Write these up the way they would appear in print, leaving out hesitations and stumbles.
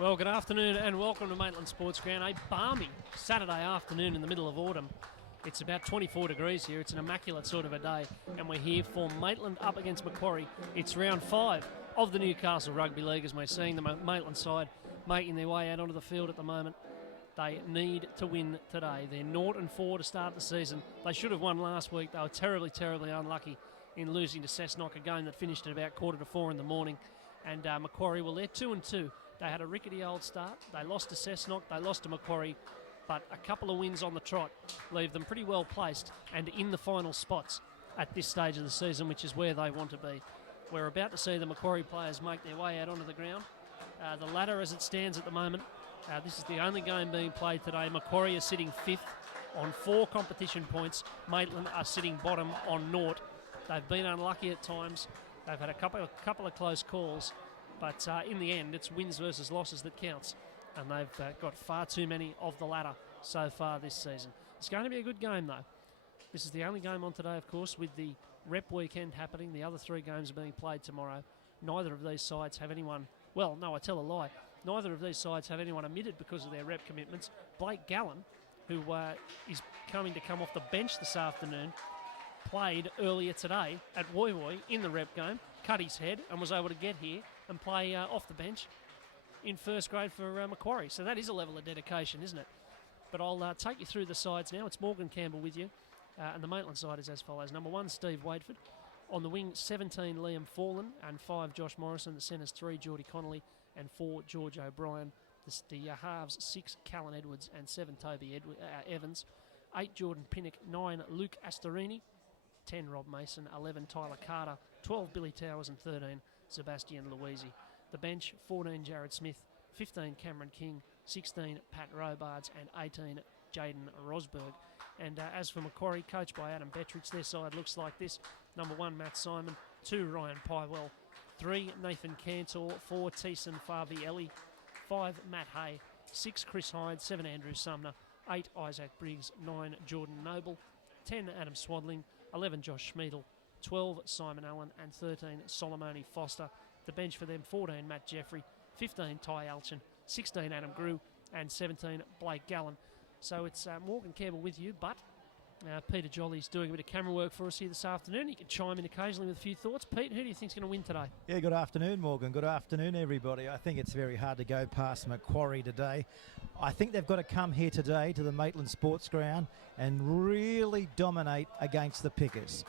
Well, good afternoon and welcome to Maitland Sports Ground. A balmy Saturday afternoon in the middle of autumn. It's about 24 degrees here. It's an immaculate sort of a day. And we're here for Maitland up against Macquarie. It's round 5 of the Newcastle Rugby League as we're seeing the Maitland side making their way out onto the field at the moment. They need to win today. They're 0-4 to start the season. They should have won last week. They were terribly, terribly unlucky in losing to Cessnock, a game that finished at about 3:45 in the morning. And Macquarie, well, they're 2-2. They had a rickety old start. They lost to Cessnock, they lost to Macquarie, but a couple of wins on the trot leave them pretty well placed and in the final spots at this stage of the season, which is where they want to be. We're about to see the Macquarie players make their way out onto the ground. The ladder as it stands at the moment, this is the only game being played today. Macquarie are sitting 5th on 4 competition points. Maitland are sitting bottom on 0. They've been unlucky at times. They've had a couple of close calls. But in the end, it's wins versus losses that counts. And they've got far too many of the latter so far this season. It's going to be a good game, though. This is the only game on today, of course, with the rep weekend happening. The other 3 games are being played tomorrow. Neither of these sides have anyone... Well, no, I tell a lie. Neither of these sides have anyone omitted because of their rep commitments. Blake Gallen, who is coming to come off the bench this afternoon, played earlier today at Woy Woy in the rep game, cut his head and was able to get here and play off the bench in first grade for Macquarie. So that is a level of dedication, isn't it? But I'll take you through the sides now. It's Morgan Campbell with you. And the Maitland side is as follows. Number 1, Steve Waitford. On the wing, 17, Liam Forlan. And 5, Josh Morrison. The centres, 3, Geordie Connolly. And 4, George O'Brien. The halves, 6, Callan Edwards. And 7, Toby Evans. 8, Jordan Pinnock. 9, Luke Astorini. 10, Rob Mason. 11, Tyler Carter. 12, Billy Towers. And 13, Sebastian Luisi. The bench, 14, Jared Smith. 15, Cameron King. 16, Pat Robards. And 18, Jaden Rosberg. And as for Macquarie, coached by Adam Bettrich, their side looks like this. Number 1, Matt Simon. 2, Ryan Pywell. 3, Nathan Cantor. 4, Teeson Favielli. 5, Matt Hay. 6, Chris Hyde. 7, Andrew Sumner. 8, Isaac Briggs. 9, Jordan Noble. 10, Adam Swadling. 11, Josh Schmiedel. 12, Simon Allen. And 13, Solomoni Foster. The bench for them, 14, Matt Jeffrey. 15, Ty Alchin. 16, Adam Grew. And 17, Blake Gallen. So it's Morgan Campbell with you, but Peter Jolly's doing a bit of camera work for us here this afternoon. He can chime in occasionally with a few thoughts. Pete, who do you think's going to win today? Yeah, good afternoon, Morgan. Good afternoon, everybody. I think it's very hard to go past Macquarie today. I think they've got to come here today to the Maitland Sports Ground and really dominate against the Pickers.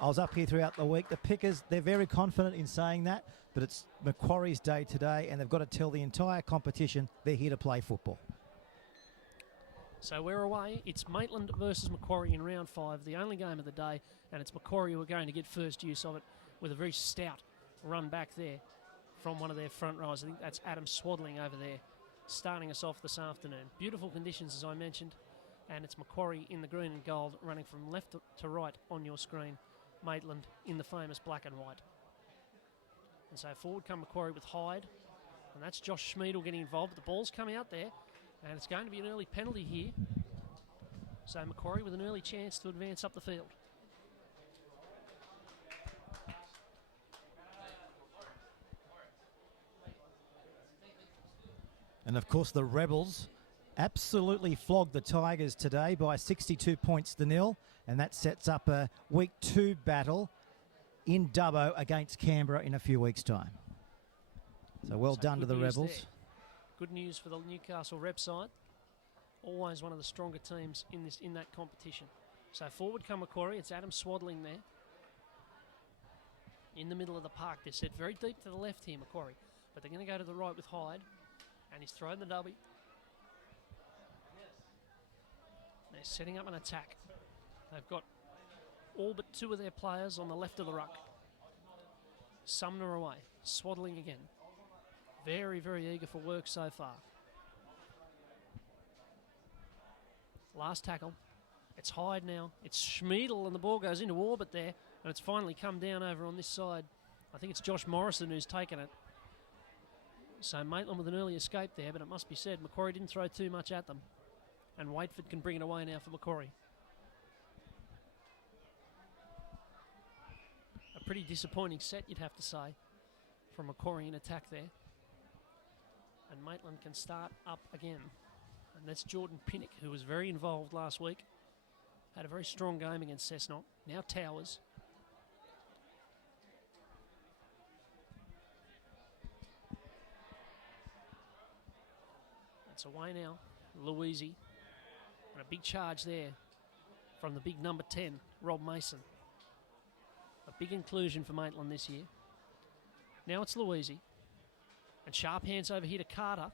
I was up here throughout the week. The Pickers, they're very confident in saying that, but it's Macquarie's day today, and they've got to tell the entire competition they're here to play football. So we're away. It's Maitland versus Macquarie in round 5, the only game of the day, and it's Macquarie who are going to get first use of it with a very stout run back there from one of their front rows. I think that's Adam Swadling over there, starting us off this afternoon. Beautiful conditions, as I mentioned, and it's Macquarie in the green and gold, running from left to right on your screen. Maitland in the famous black and white. And so forward come Macquarie with Hyde, and that's Josh Schmiedel getting involved, but the ball's coming out there. And it's going to be an early penalty here. So Macquarie with an early chance to advance up the field. And of course the Rebels absolutely flogged the Tigers today by 62 points to 0. And that sets up a week 2 battle in Dubbo against Canberra in a few weeks' time. So well done to the Rebels. There. Good news for the Newcastle rep side. Always one of the stronger teams in that competition. So forward come Macquarie. It's Adam Swadling there. In the middle of the park. They're set very deep to the left here, Macquarie. But they're going to go to the right with Hyde. And he's thrown the dubby. They're setting up an attack. They've got all but 2 of their players on the left of the ruck. Sumner away. Swadling again. Very, very eager for work so far. Last tackle. It's Hyde now. It's Schmiedel, and the ball goes into orbit there, and it's finally come down over on this side. I think it's Josh Morrison who's taken it. So Maitland with an early escape there, but it must be said, Macquarie didn't throw too much at them. And Waitford can bring it away now for Macquarie. A pretty disappointing set, you'd have to say, from Macquarie in attack there. And Maitland can start up again. And that's Jordan Pinnock, who was very involved last week. Had a very strong game against Cessnock. Now Towers. That's away now. Louisi. And a big charge there from the big number 10, Rob Mason. A big inclusion for Maitland this year. Now it's Louisi. And sharp hands over here to Carter,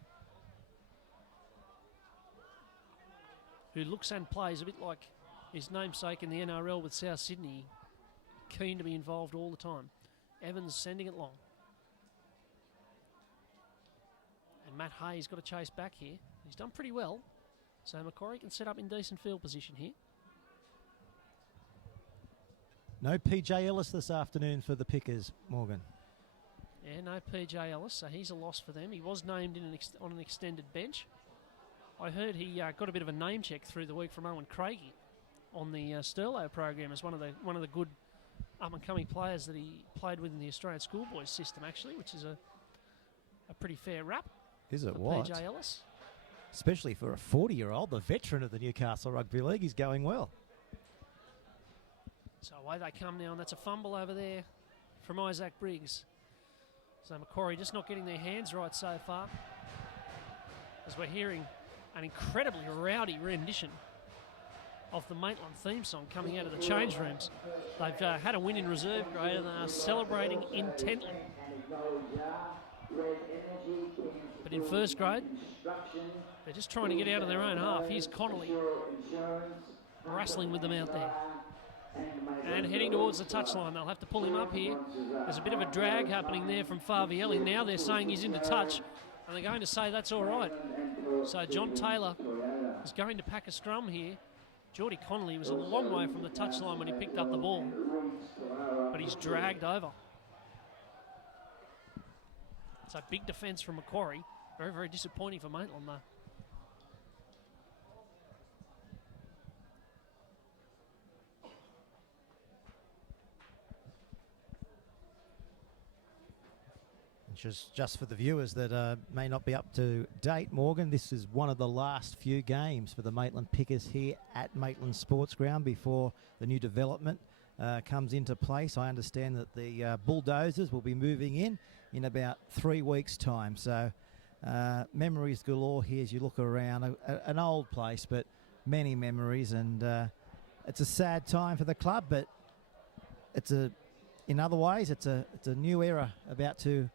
who looks and plays a bit like his namesake in the NRL with South Sydney. Keen to be involved all the time. Evans sending it long. And Matt Hayes got to chase back here. He's done pretty well. So Macquarie can set up in decent field position here. No PJ Ellis this afternoon for the Pickers, Morgan. Yeah, no PJ Ellis, so he's a loss for them. He was named in on an extended bench. I heard he got a bit of a name check through the week from Owen Craigie on the Sterlo program as one of the good up-and-coming players that he played with in the Australian schoolboys system, actually, which is a pretty fair rap. Is it for what? PJ Ellis. Especially for a 40-year-old, the veteran of the Newcastle Rugby League, he's going well. So away they come now, and that's a fumble over there from Isaac Briggs. So Macquarie just not getting their hands right so far, as we're hearing an incredibly rowdy rendition of the Maitland theme song coming out of the change rooms. They've had a win in reserve grade and they are celebrating intently. But in first grade, they're just trying to get out of their own half. Here's Connolly wrestling with them out there. And heading towards the touchline. They'll have to pull him up here. There's a bit of a drag happening there from Favielli. Now they're saying he's into touch, and they're going to say that's all right. So John Taylor is going to pack a scrum here. Geordie Connolly was a long way from the touchline when he picked up the ball, but he's dragged over. So big defence from Macquarie. Very, very disappointing for Maitland, though. Just for the viewers that may not be up to date, Morgan, this is one of the last few games for the Maitland Pickers here at Maitland Sports Ground before the new development comes into place. I understand that the bulldozers will be moving in about 3 weeks' time. So memories galore here as you look around. An old place, but many memories, and it's a sad time for the club, but in other ways, it's a new era about to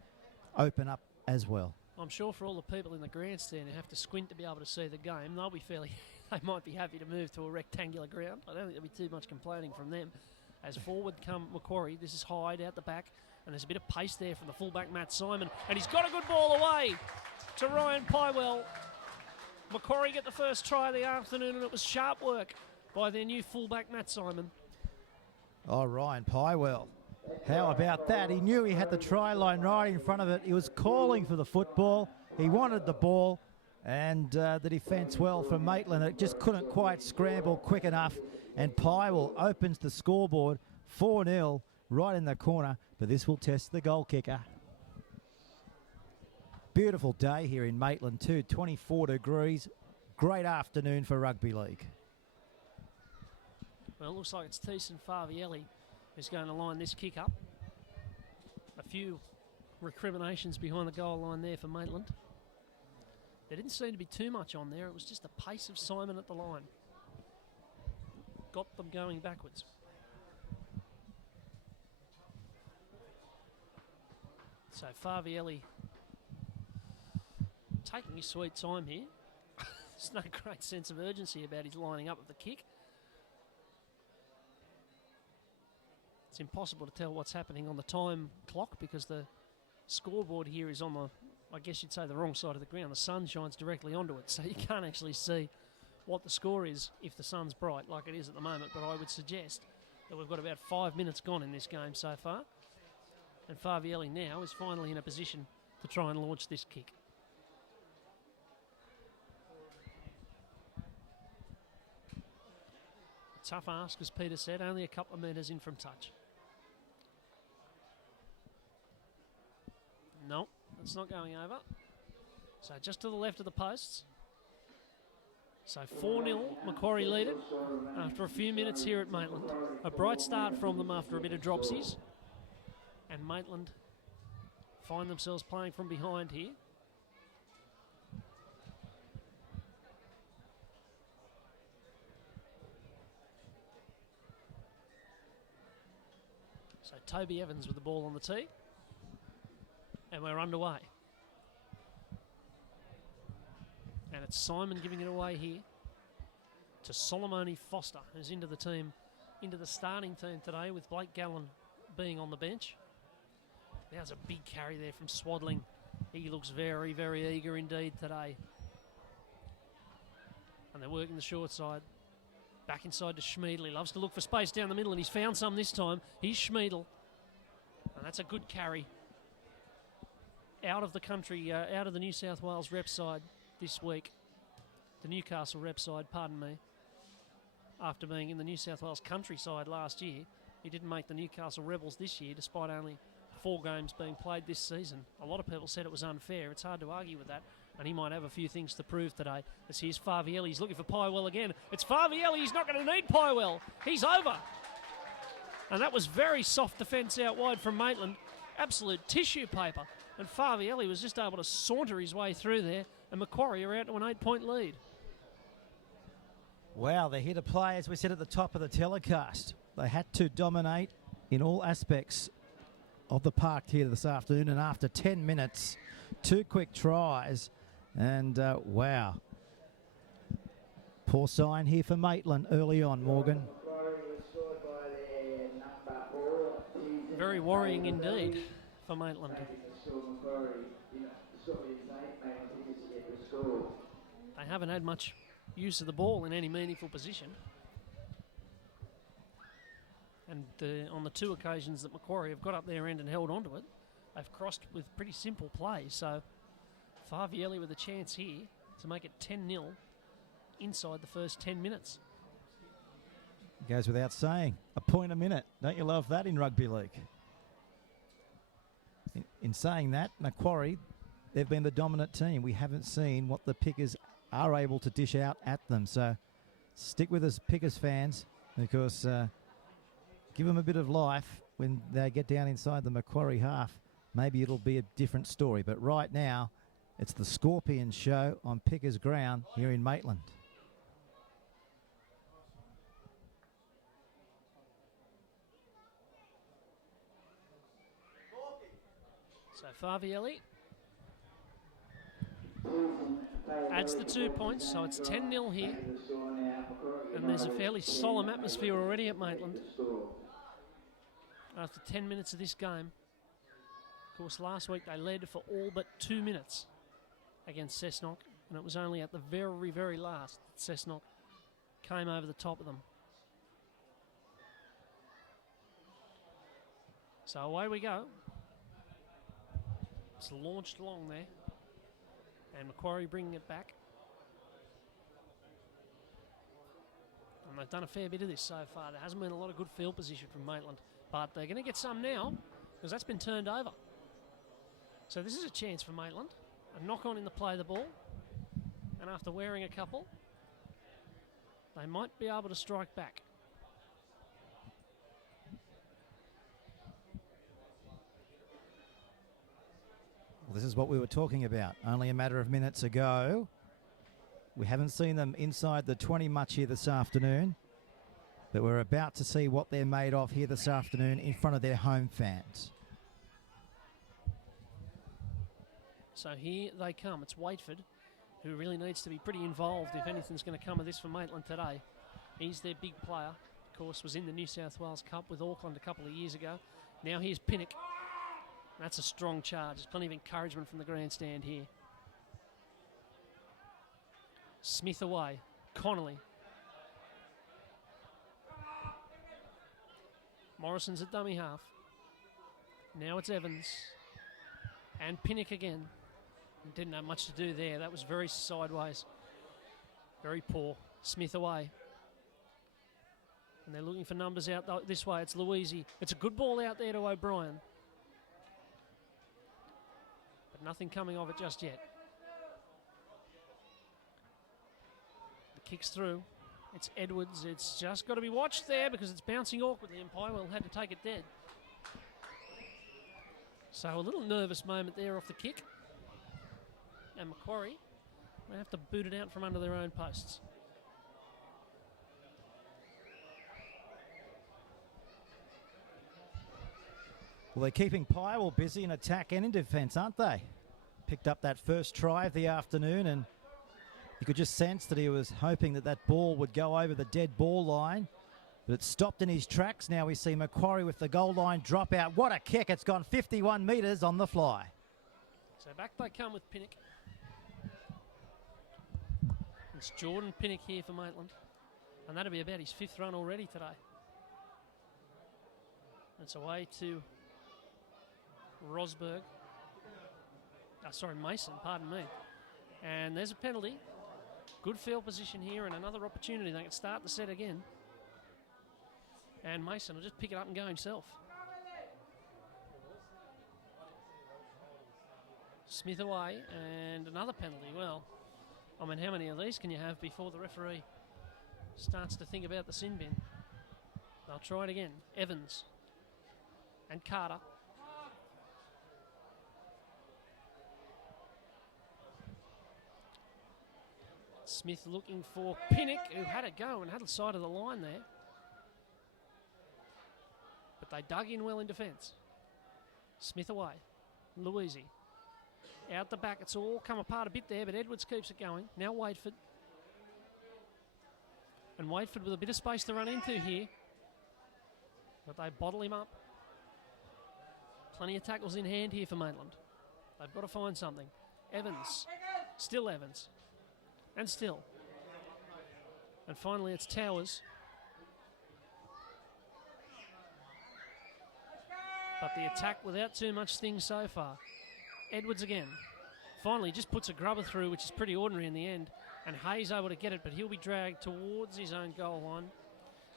open up as well. I'm sure for all the people in the grandstand who have to squint to be able to see the game, they'll be they might be happy to move to a rectangular ground. I don't think there'll be too much complaining from them. As forward come Macquarie, this is Hyde out the back, and there's a bit of pace there from the fullback Matt Simon, and he's got a good ball away to Ryan Pywell. Macquarie get the first try of the afternoon, and it was sharp work by their new fullback Matt Simon. Oh, Ryan Pywell. How about that? He knew he had the try line right in front of it. He was calling for the football. He wanted the ball, and the defence well from Maitland. It just couldn't quite scramble quick enough, and Pywell opens the scoreboard 4-0 right in the corner, but this will test the goal kicker. Beautiful day here in Maitland too, 24 degrees. Great afternoon for rugby league. Well, it looks like it's Thiessen Favielli who's going to line this kick up. A few recriminations behind the goal line there for Maitland. There didn't seem to be too much on there. It was just the pace of Simon at the line. Got them going backwards. So Favielli taking his sweet time here. There's no great sense of urgency about his lining up of the kick. It's impossible to tell what's happening on the time clock because the scoreboard here is on the, I guess you'd say, the wrong side of the ground. The sun shines directly onto it, so you can't actually see what the score is if the sun's bright like it is at the moment. But I would suggest that we've got about 5 minutes gone in this game so far. And Favielli now is finally in a position to try and launch this kick. A tough ask, as Peter said, only a couple of metres in from touch. No, it's not going over. So just to the left of the posts. So 4-0, Macquarie lead it after a few minutes here at Maitland. A bright start from them after a bit of dropsies. And Maitland find themselves playing from behind here. So Toby Evans with the ball on the tee. And we're underway. And it's Simon giving it away here to Solomoni Foster, who's into the team, into the starting team today with Blake Gallen being on the bench. There's a big carry there from Swadling. He looks very, very eager indeed today. And they're working the short side. Back inside to Schmiedel. He loves to look for space down the middle, and he's found some this time. He's Schmiedel. And that's a good carry. Out of the country, out of the New South Wales rep side this week. The Newcastle rep side, pardon me. After being in the New South Wales countryside last year, he didn't make the Newcastle Rebels this year, despite only 4 games being played this season. A lot of people said it was unfair. It's hard to argue with that. And he might have a few things to prove today. As here's Favielli. He's looking for Pywell again. It's Favielli. He's not going to need Pywell. He's over. And that was very soft defence out wide from Maitland. Absolute tissue paper. And Favielli was just able to saunter his way through there. And Macquarie are out to an 8-point lead. Wow, they're here to play, as we said at the top of the telecast. They had to dominate in all aspects of the park here this afternoon. And after 10 minutes, 2 quick tries. And wow. Poor sign here for Maitland early on, Morgan. Very worrying indeed for Maitland. They haven't had much use of the ball in any meaningful position. And on the 2 occasions that Macquarie have got up their end and held onto it, they've crossed with pretty simple play. So Favielli with a chance here to make it 10-0 inside the first 10 minutes. Goes without saying, a point a minute. Don't you love that in rugby league? In saying that, Macquarie, they've been the dominant team. We haven't seen what the Pickers are able to dish out at them. So stick with us, Pickers fans, because give them a bit of life when they get down inside the Macquarie half. Maybe it'll be a different story. But right now, it's the Scorpion show on Pickers ground here in Maitland. So Favielli adds the 2 points, so it's 10-0 here. And there's a fairly solemn atmosphere already at Maitland after 10 minutes of this game. Of course, last week they led for all but 2 minutes against Cessnock, and it was only at the very, very last that Cessnock came over the top of them. So away we go. It's launched long there. And Macquarie bringing it back. And they've done a fair bit of this so far. There hasn't been a lot of good field position from Maitland. But they're going to get some now, because that's been turned over. So this is a chance for Maitland. A knock-on in the play of the ball. And after wearing a couple, they might be able to strike back. Well, this is what we were talking about only a matter of minutes ago. We haven't seen them inside the 20 much here this afternoon, but we're about to see what they're made of here this afternoon in front of their home fans. So here they come. It's Waitford, who really needs to be pretty involved if anything's going to come of this for Maitland today. He's their big player. Of course, was in the New South Wales Cup with Auckland a couple of years ago. Now here's Pinnock. That's a strong charge. There's plenty of encouragement from the grandstand here. Smith away. Connolly. Morrison's at dummy half. Now it's Evans. And Pinnock again. Didn't have much to do there. That was very sideways. Very poor. Smith away. And they're looking for numbers out this way. It's Louisi. It's a good ball out there to O'Brien. But nothing coming of it just yet. Kicks through. It's Edwards. It's just got to be watched there because it's bouncing awkwardly, and Pywell had to take it dead. So a little nervous moment there off the kick. And Macquarie, they have to boot it out from under their own posts. Well, they're keeping Pywell busy in attack and in defence, aren't they? Picked up that first try of the afternoon, and you could just sense that he was hoping that that ball would go over the dead ball line, but it stopped in his tracks. Now we see Macquarie with the goal line drop out. What a kick. It's gone 51 metres on the fly. So back they come with Pinnock. It's Jordan Pinnock here for Maitland, and that'll be about his 5th run already today. It's away to Rosberg. Mason, pardon me. And there's a penalty. Good field position here and another opportunity. They can start the set again. And Mason will just pick it up and go himself. Smith away and another penalty. Well, I mean, how many of these can you have before the referee starts to think about the sin bin? They'll try it again. Evans and Carter. Smith looking for Pinnock, who had a go and had the side of the line there. But they dug in well in defence. Smith away. Louisi. Out the back, it's all come apart a bit there, but Edwards keeps it going. Now Waitford. And Waitford with a bit of space to run into here. But they bottle him up. Plenty of tackles in hand here for Maitland. They've got to find something. Evans. Still Evans. And still. And finally it's Towers. But the attack without too much sting so far. Edwards again. Finally just puts a grubber through, which is pretty ordinary in the end. And Hayes able to get it, but he'll be dragged towards his own goal line.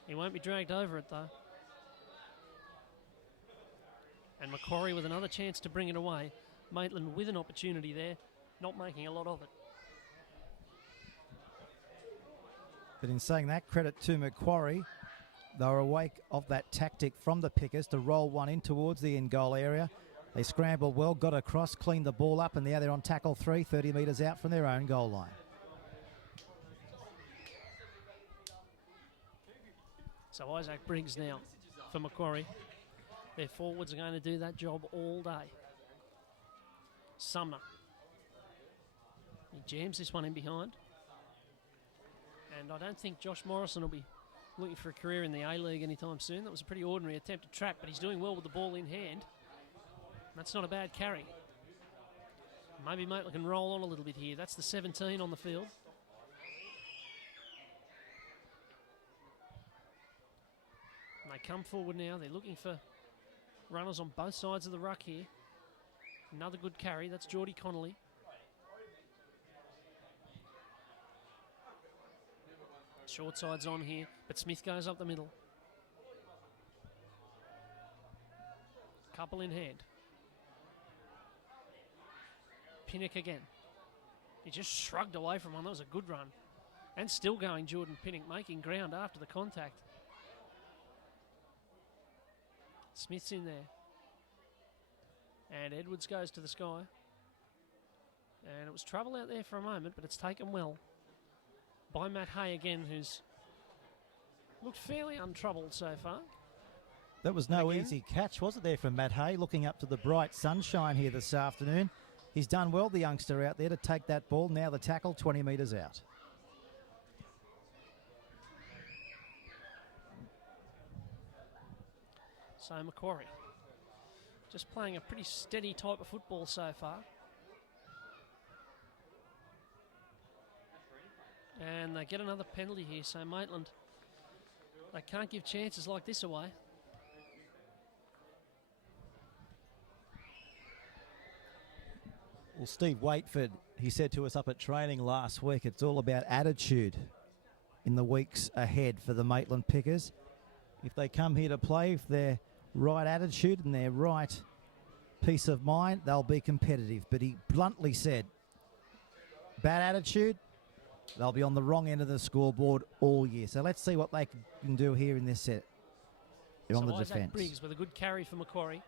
He won't be dragged over it though. And Macquarie with another chance to bring it away. Maitland with an opportunity there, not making a lot of it. But in saying that, credit to Macquarie. They were awake of that tactic from the Pickers to roll one in towards the in-goal area. They scrambled well, got across, cleaned the ball up, and now they're on tackle 3, 30 metres out from their own goal line. So Isaac Briggs now for Macquarie. Their forwards are going to do that job all day. Sumner. He jams this one in behind. And I don't think Josh Morrison will be looking for a career in the A-League anytime soon. That was a pretty ordinary attempted trap, but he's doing well with the ball in hand. That's not a bad carry. Maybe Maitland can roll on a little bit here. That's the 17 on the field. And they come forward now. They're looking for runners on both sides of the ruck here. Another good carry. That's Geordie Connolly. Short side's on here, but Smith goes up the middle. Couple in hand. Pinnock again. He just shrugged away from one. That was a good run. And still going, Jordan Pinnock, making ground after the contact. Smith's in there. And Edwards goes to the sky. And it was trouble out there for a moment, but it's taken well by Matt Hay again, who's looked fairly untroubled so far. That was no easy catch, was it there from Matt Hay, looking up to the bright sunshine here this afternoon. He's done well, the youngster out there, to take that ball. Now the tackle 20 metres out. So Macquarie just playing a pretty steady type of football so far. And they get another penalty here, so Maitland, they can't give chances like this away. Well, Steve Waitford, he said to us up at training last week, it's all about attitude in the weeks ahead for the Maitland Pickers. If they come here to play, if their right attitude and their right peace of mind, they'll be competitive. But he bluntly said, bad attitude, They'll be on the wrong end of the scoreboard all year. So let's see what they can do here in this set. They're on the defence. Briggs with a good carry for Macquarie.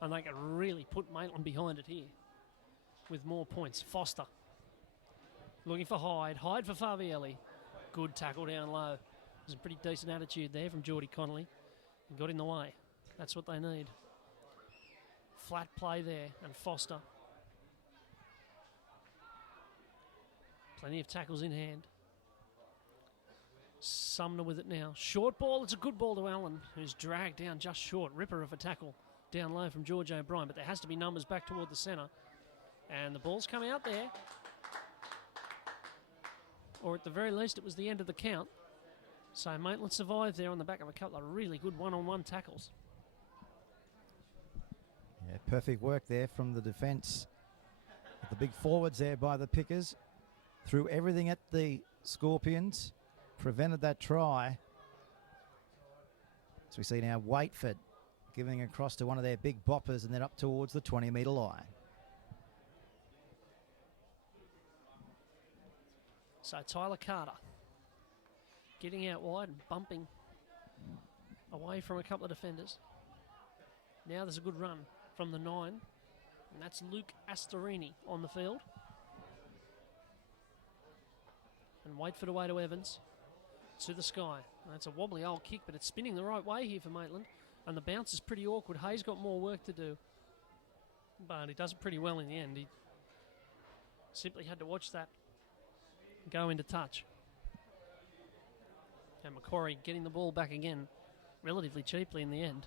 And they can really put Maitland behind it here with more points. Foster looking for Hyde. Hyde for Favielli. Good tackle down low. There's a pretty decent attitude there from Geordie Connolly. He got in the way. That's what they need. Flat play there, and Foster. Plenty of tackles in hand. Sumner with it now. Short ball. It's a good ball to Allen, who's dragged down just short. Ripper of a tackle down low from George O'Brien, but there has to be numbers back toward the centre. And the ball's come out there. Or at the very least, it was the end of the count. So Maitland survived there on the back of a couple of really good one-on-one tackles. Yeah, perfect work there from the defence. The big forwards there by the Pickers. Threw everything at the Scorpions. Prevented that try. So we see now Waitford giving across to one of their big boppers and then up towards the 20-metre line. So Tyler Carter getting out wide and bumping away from a couple of defenders. Now there's a good run from the 9, and that's Luke Astorini on the field. And Waitford away to Evans, to the sky. And that's a wobbly old kick, but it's spinning the right way here for Maitland. And the bounce is pretty awkward. Hayes got more work to do, but he does it pretty well in the end. He simply had to watch that go into touch. And Macquarie getting the ball back again relatively cheaply in the end.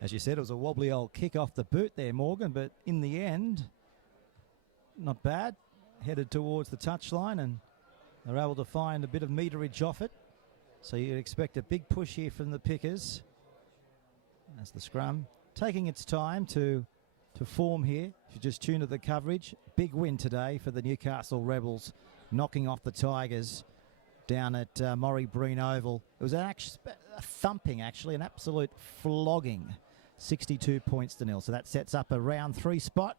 As you said, it was a wobbly old kick off the boot there, Morgan, but in the end, not bad. Headed towards the touchline, and they're able to find a bit of meterage off it. So you'd expect a big push here from the Pickers. As the scrum taking its time to form here. If you just tune to the coverage, big win today for the Newcastle Rebels, knocking off the Tigers down at Morrie Breen Oval. It was a thumping, actually, an absolute flogging, 62 points to nil. So that sets up a round 3 spot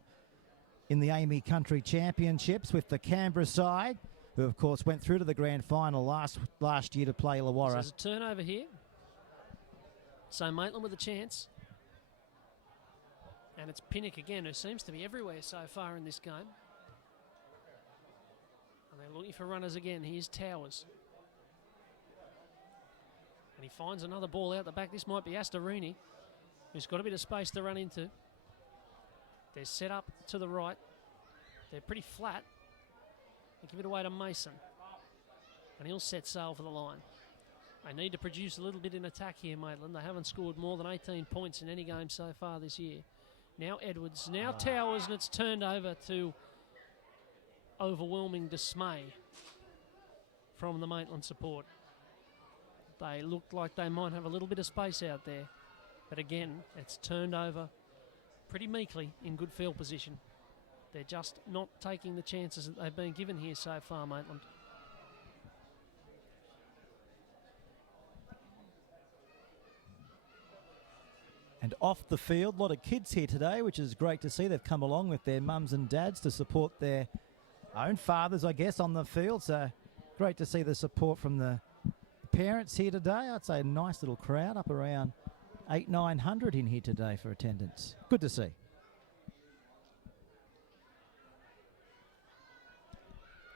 in the Amy Country Championships with the Canberra side, who of course went through to the grand final last year to play Illawarra. So there's a turnover here. So Maitland with a chance. And it's Pinnock again, who seems to be everywhere so far in this game. And they're looking for runners again. Here's Towers. And he finds another ball out the back. This might be Astorini, who's got a bit of space to run into. They're set up to the right. They're pretty flat. They give it away to Mason. And he'll set sail for the line. They need to produce a little bit in attack here, Maitland. They haven't scored more than 18 points in any game so far this year. Now Edwards, now Towers, and it's turned over to overwhelming dismay from the Maitland support. They looked like they might have a little bit of space out there. But again, it's turned over pretty meekly in good field position. They're just not taking the chances that they've been given here so far, Maitland. And off the field, a lot of kids here today, which is great to see. They've come along with their mums and dads to support their own fathers, I guess, on the field. So great to see the support from the parents here today. I'd say a nice little crowd, up around 800-900 in here today for attendance. Good to see.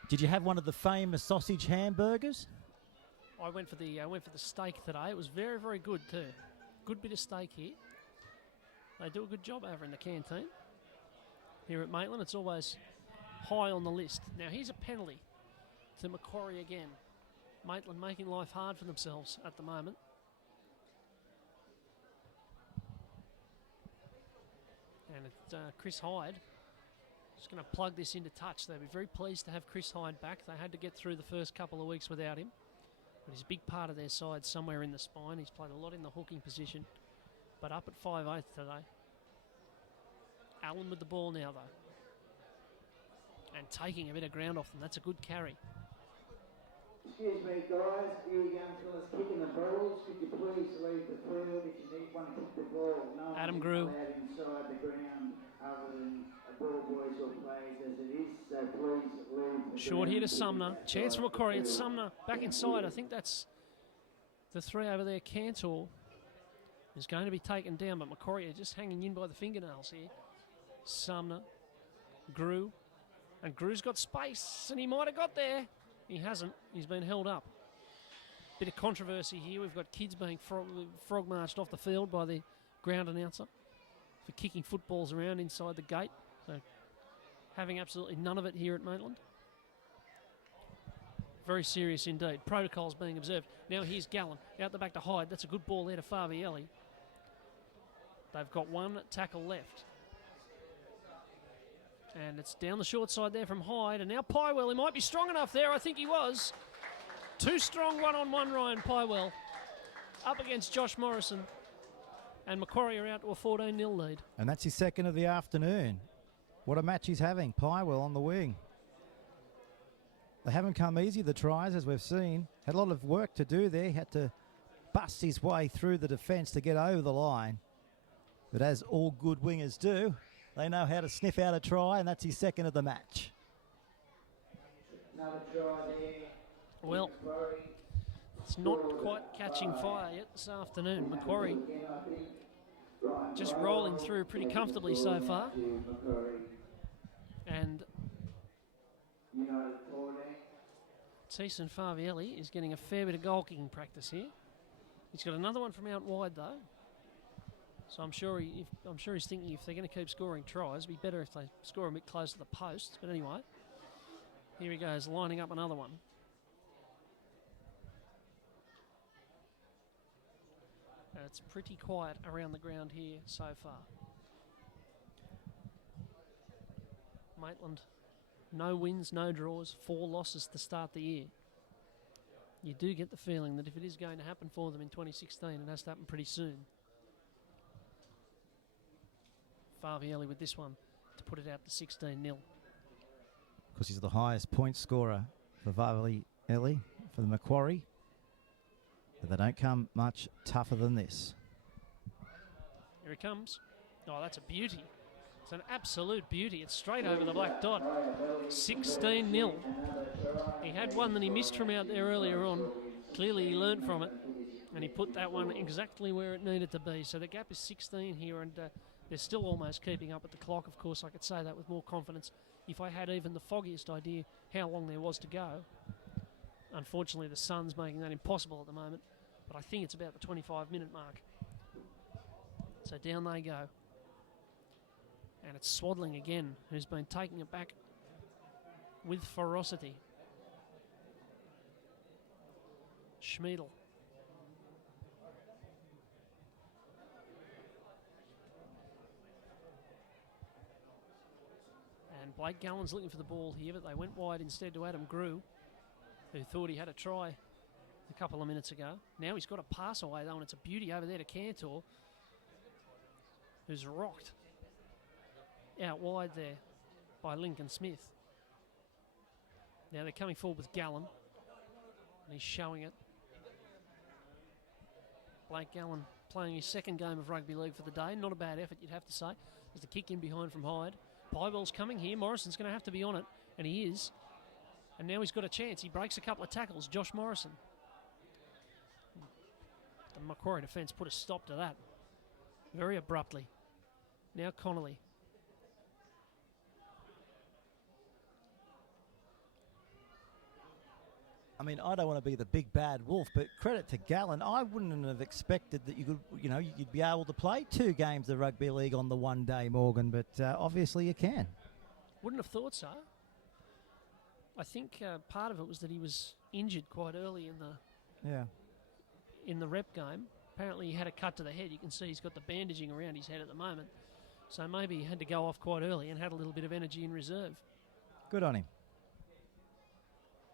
Did you have one of the famous sausage hamburgers? I went for the steak today. It was very, very good too. Good bit of steak here. They do a good job over in the canteen. Here at Maitland, it's always high on the list. Now here's a penalty to Macquarie again. Maitland making life hard for themselves at the moment. And it's Chris Hyde. Just going to plug this into touch. They'll be very pleased to have Chris Hyde back. They had to get through the first couple of weeks without him. But he's a big part of their side somewhere in the spine. He's played a lot in the hooking position. But up at 5'8" today. Allen with the ball now, though. And taking a bit of ground off them. That's a good carry. Excuse me, guys. Here you go, fellas, kicking the balls. Could you please leave the field if you want to kick the ball? No Adam one Grew. allowed inside the ground other than ball boys or players as it is. So please leave the Short here to ground. Sumner. Chance for Macquarie. It's Sumner back inside. I think that's the three over there. Cantor is going to be taken down, but Macquarie are just hanging in by the fingernails here. Sumner, Grew, and Grew's got space, and he might have got there. He hasn't. He's been held up. Bit of controversy here. We've got kids being frog marched off the field by the ground announcer for kicking footballs around inside the gate. So having absolutely none of it here at Maitland. Very serious indeed. Protocols being observed. Now here's Gallen out the back to Hyde. That's a good ball there to Favielli. They've got one tackle left. And it's down the short side there from Hyde. And now Pywell, he might be strong enough there. I think he was. Too strong one-on-one, Ryan Pywell. Up against Josh Morrison. And Macquarie are out to a 14-0 lead. And that's his second of the afternoon. What a match he's having. Pywell on the wing. They haven't come easy, the tries, as we've seen. Had a lot of work to do there. He had to bust his way through the defence to get over the line. But as all good wingers do, they know how to sniff out a try, and that's his second of the match. Another try there. Well, it's not quite catching fire yet this afternoon. Macquarie just rolling through pretty comfortably so far. And Tyson Favielli is getting a fair bit of goal kicking practice here. He's got another one from out wide though. So I'm sure he's thinking if they're going to keep scoring tries, it'd be better if they score a bit close to the post. But anyway, here he goes, lining up another one. It's pretty quiet around the ground here so far. Maitland, no wins, no draws, 4 losses to start the year. You do get the feeling that if it is going to happen for them in 2016, it has to happen pretty soon. Favielli with this one to put it out to 16-0. Because he's the highest point scorer for Favielli for the Macquarie. But they don't come much tougher than this. Here he comes. Oh, that's a beauty. It's an absolute beauty. It's straight over the black dot. 16-0. He had one that he missed from out there earlier on. Clearly he learnt from it. And he put that one exactly where it needed to be. So the gap is 16 here, and they're still almost keeping up at the clock. Of course, I could say that with more confidence if I had even the foggiest idea how long there was to go. Unfortunately, the sun's making that impossible at the moment. But I think it's about the 25-minute mark. So down they go. And it's Swadling again, who's been taking it back with ferocity. Schmiedel. And Blake Gallen's looking for the ball here, but they went wide instead to Adam Grew, who thought he had a try a couple of minutes ago. Now he's got a pass away though, and it's a beauty over there to Cantor, who's rocked out wide there by Lincoln Smith. Now they're coming forward with Gallen, and he's showing it. Blake Gallen playing his second game of rugby league for the day. Not a bad effort, you'd have to say. There's the kick in behind from Hyde. Pywell's coming here. Morrison's going to have to be on it, and he is. And now he's got a chance. He breaks a couple of tackles. Josh Morrison. The Macquarie defence put a stop to that very abruptly. Now Connolly. I mean, I don't want to be the big bad wolf, but credit to Gallen. I wouldn't have expected that you could, you'd be able to play 2 games of rugby league on the one day, Morgan, but obviously you can. Wouldn't have thought so. I think part of it was that he was injured quite early in the rep game. Apparently he had a cut to the head. You can see he's got the bandaging around his head at the moment. So maybe he had to go off quite early and had a little bit of energy in reserve. Good on him.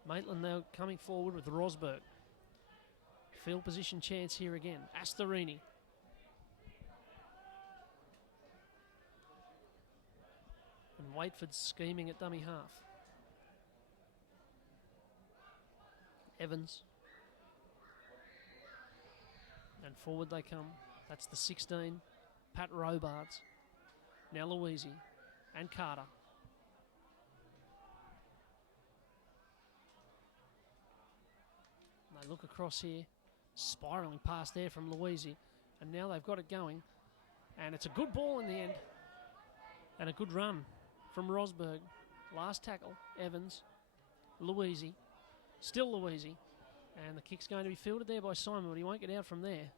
Maitland now coming forward with Rosberg. Field position chance here again. Astorini. And Waitford's scheming at dummy half. Evans. And forward they come. That's the 16, Pat Robards. Now Louisi and Carter. They look across here, spiralling past there from Louisi, and now they've got it going. And it's a good ball in the end, and a good run from Rosberg. Last tackle, Evans, Louisi, still Louisi, and the kick's going to be fielded there by Simon, but he won't get out from there.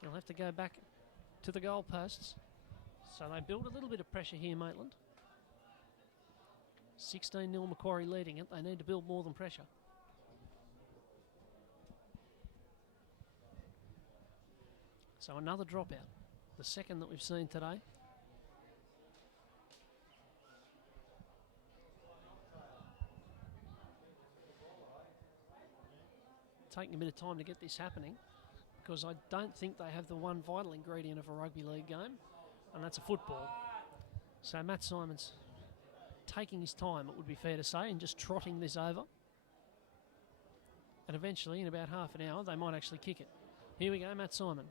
He'll have to go back to the goalposts. So they build a little bit of pressure here, Maitland. 16-0 Macquarie leading it. They need to build more than pressure. So another dropout, the second that we've seen today. Taking a bit of time to get this happening, because I don't think they have the one vital ingredient of a rugby league game, and that's a football. So Matt Simon's taking his time, it would be fair to say, and just trotting this over. And eventually, in about half an hour, they might actually kick it. Here we go, Matt Simon.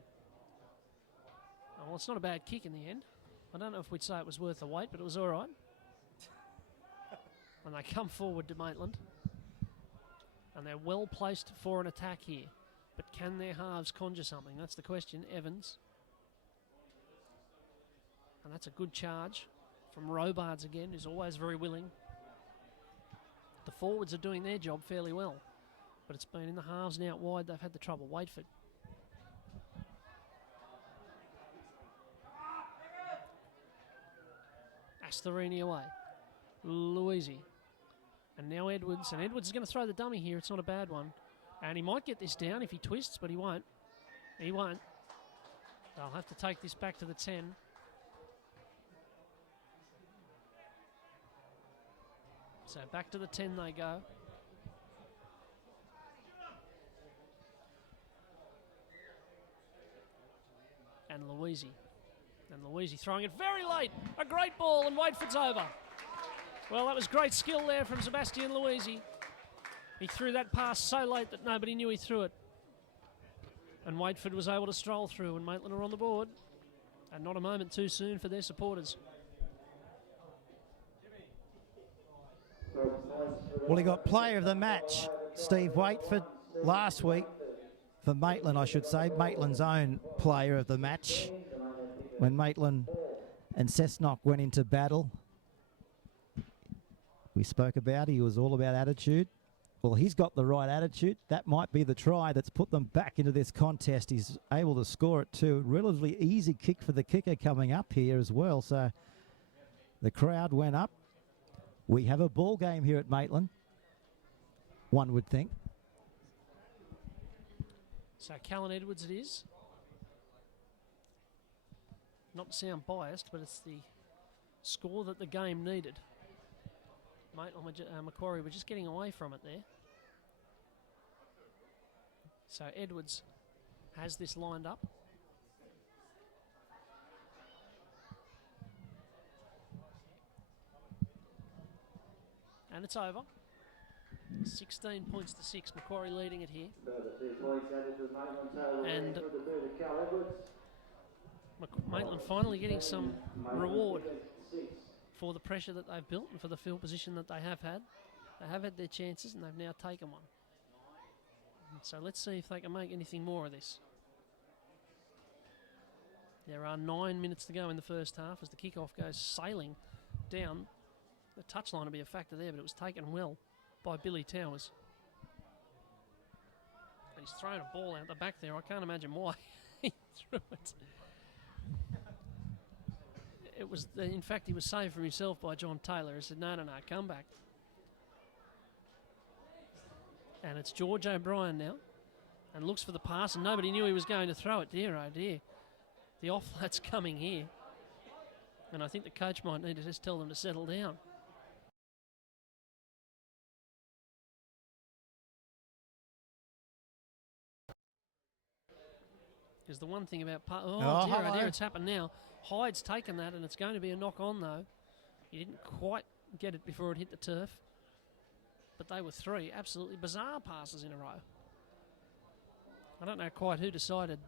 Oh, well, it's not a bad kick in the end. I don't know if we'd say it was worth the wait, but it was all right. And they come forward to Maitland. And they're well placed for an attack here. But can their halves conjure something? That's the question. Evans. And that's a good charge from Robards again, who's always very willing. The forwards are doing their job fairly well. But it's been in the halves and out wide. They've had the trouble. Waitford. Astorini away. Louisi. And now Edwards. And Edwards is going to throw the dummy here. It's not a bad one. And he might get this down if he twists, but he won't. He won't. They'll have to take this back to the 10. So back to the 10 they go. And Louisi. And Louisi throwing it very late. A great ball, and Waitford's over. Well, that was great skill there from Sebastian Louisi. He threw that pass so late that nobody knew he threw it. And Waitford was able to stroll through, and Maitland are on the board. And not a moment too soon for their supporters. Well, he got player of the match, Steve Waitford, last week. For Maitland, I should say. Maitland's own player of the match. When Maitland and Cessnock went into battle. We spoke about he was all about attitude. Well, he's got the right attitude. That might be the try that's put them back into this contest. He's able to score it too. Relatively easy kick for the kicker coming up here as well. So the crowd went up. We have a ball game here at Maitland, one would think. So Callan Edwards it is. Not to sound biased, but it's the score that the game needed. Macquarie were just getting away from it there. So Edwards has this lined up. And it's over. 16 points to 6. Macquarie leading it here. And Maitland finally getting some reward for the pressure that they've built and for the field position that they have had. They have had their chances and they've now taken one. So let's see if they can make anything more of this. There are 9 minutes to go in the first half as the kickoff goes sailing down. The touchline will be a factor there, but it was taken well by Billy Towers. And he's thrown a ball out the back there. I can't imagine why he threw it. It was, in fact, he was saved from himself by John Taylor. He said, no, come back. And it's George O'Brien now. And looks for the pass, and nobody knew he was going to throw it. Dear, oh dear. The off-flat's coming here. And I think the coach might need to just tell them to settle down. Because the one thing about... Oh, dear, it's happened now. Hyde's taken that, and it's going to be a knock-on, though. He didn't quite get it before it hit the turf. but they were 3 absolutely bizarre passes in a row. I don't know quite who decided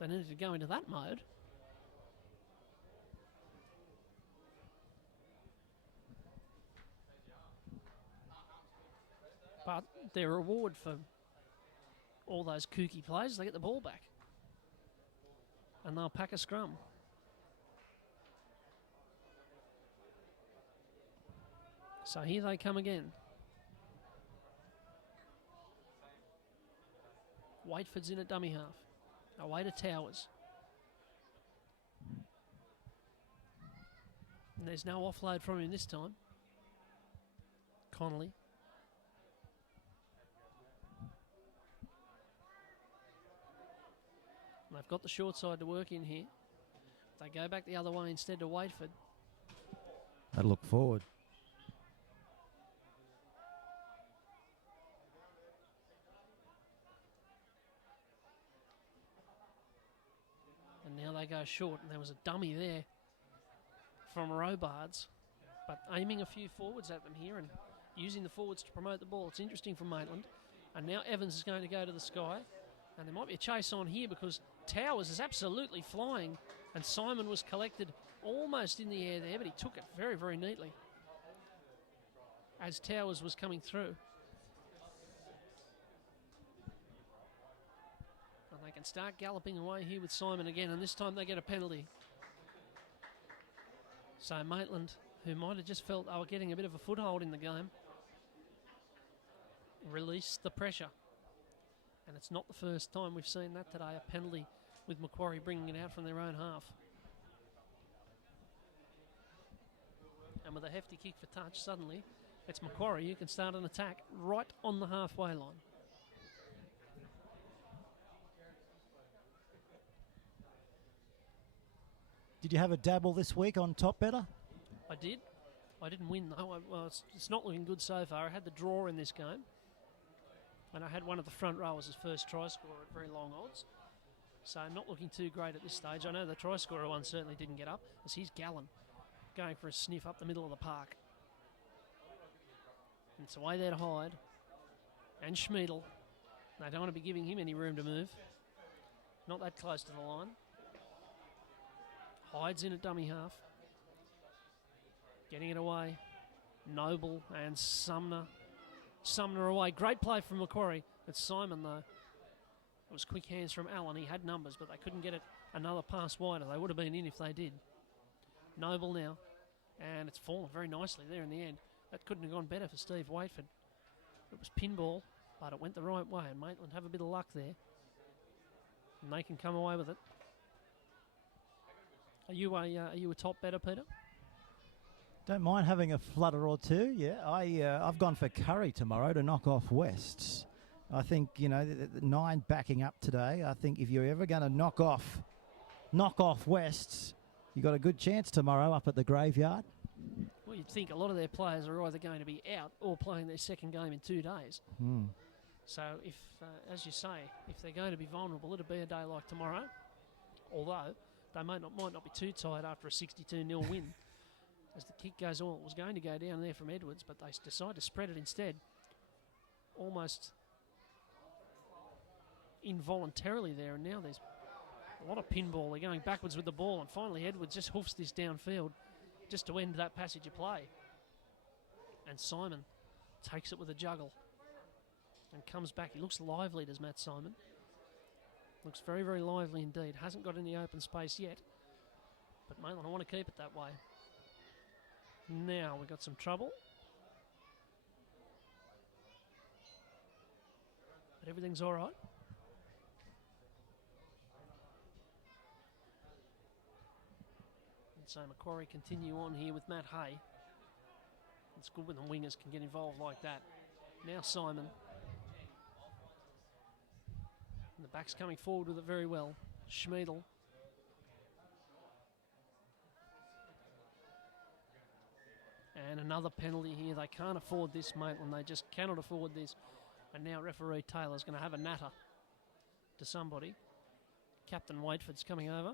they needed to go into that mode. But their reward for all those kooky plays, they get the ball back. And they'll pack a scrum. So here they come again. Waitford's in at dummy half. Away to Towers. And there's no offload from him this time. Connolly. And they've got the short side to work in here. They go back the other way instead to Waitford. They look forward. And now they go short, and there was a dummy there from Robards, but aiming a few forwards at them here and using the forwards to promote the ball. It's interesting from Maitland. And now Evans is going to go to the sky, and there might be a chase on here because Towers is absolutely flying, and Simon was collected almost in the air there, but he took it very, very neatly as Towers was coming through. And they can start galloping away here with Simon again, and this time they get a penalty. So Maitland, who might have just felt they were getting a bit of a foothold in the game, release the pressure. And it's not the first time we've seen that today, a penalty with Macquarie bringing it out from their own half. And with a hefty kick for touch, suddenly it's Macquarie who can start an attack right on the halfway line. Did you have a dabble this week on Top Better? I did. I didn't win though. Well, it's not looking good so far. I had the draw in this game. And I had one of the front rowers as first try scorer at very long odds. So not looking too great at this stage. I know the try scorer one certainly didn't get up, as he's Gallen going for a sniff up the middle of the park. And it's away there to Hyde. And Schmiedel. They don't want to be giving him any room to move. Not that close to the line. Hyde's in at dummy half. Getting it away. Noble and Sumner. Sumner away. Great play from Macquarie. It's Simon, though. It was quick hands from Allen. He had numbers, but they couldn't get it another pass wider. They would have been in if they did. Noble now. And it's fallen very nicely there in the end. That couldn't have gone better for Steve Waitford. It was pinball, but it went the right way. And Maitland have a bit of luck there. And they can come away with it. Are you a top better, Peter? Don't mind having a flutter or two. Yeah, I've gone for Curry tomorrow to knock off Wests. I think the 9 backing up today. I think if you're ever going to knock off Wests, you got a good chance tomorrow up at the Graveyard. Well, you'd think a lot of their players are either going to be out or playing their second game in 2 days. So if, as you say, if they're going to be vulnerable, it'll be a day like tomorrow. Although they might not be too tired after a 62-0 win. As the kick goes on, it was going to go down there from Edwards, but they decide to spread it instead. Almost involuntarily there, and now there's a lot of pinball. They're going backwards with the ball, and finally Edwards just hoofs this downfield just to end that passage of play. And Simon takes it with a juggle and comes back. He looks lively, does Matt Simon. Looks very, very lively indeed. Hasn't got any open space yet, but Maitland, I want to keep it that way. Now we've got some trouble. But everything's all right. And so Macquarie continue on here with Matt Hay. It's good when the wingers can get involved like that. Now Simon. And the back's coming forward with it very well. Schmiedel. And another penalty here. They can't afford this, Maitland. They just cannot afford this. And now referee Taylor's going to have a natter to somebody. Captain Waitford's coming over.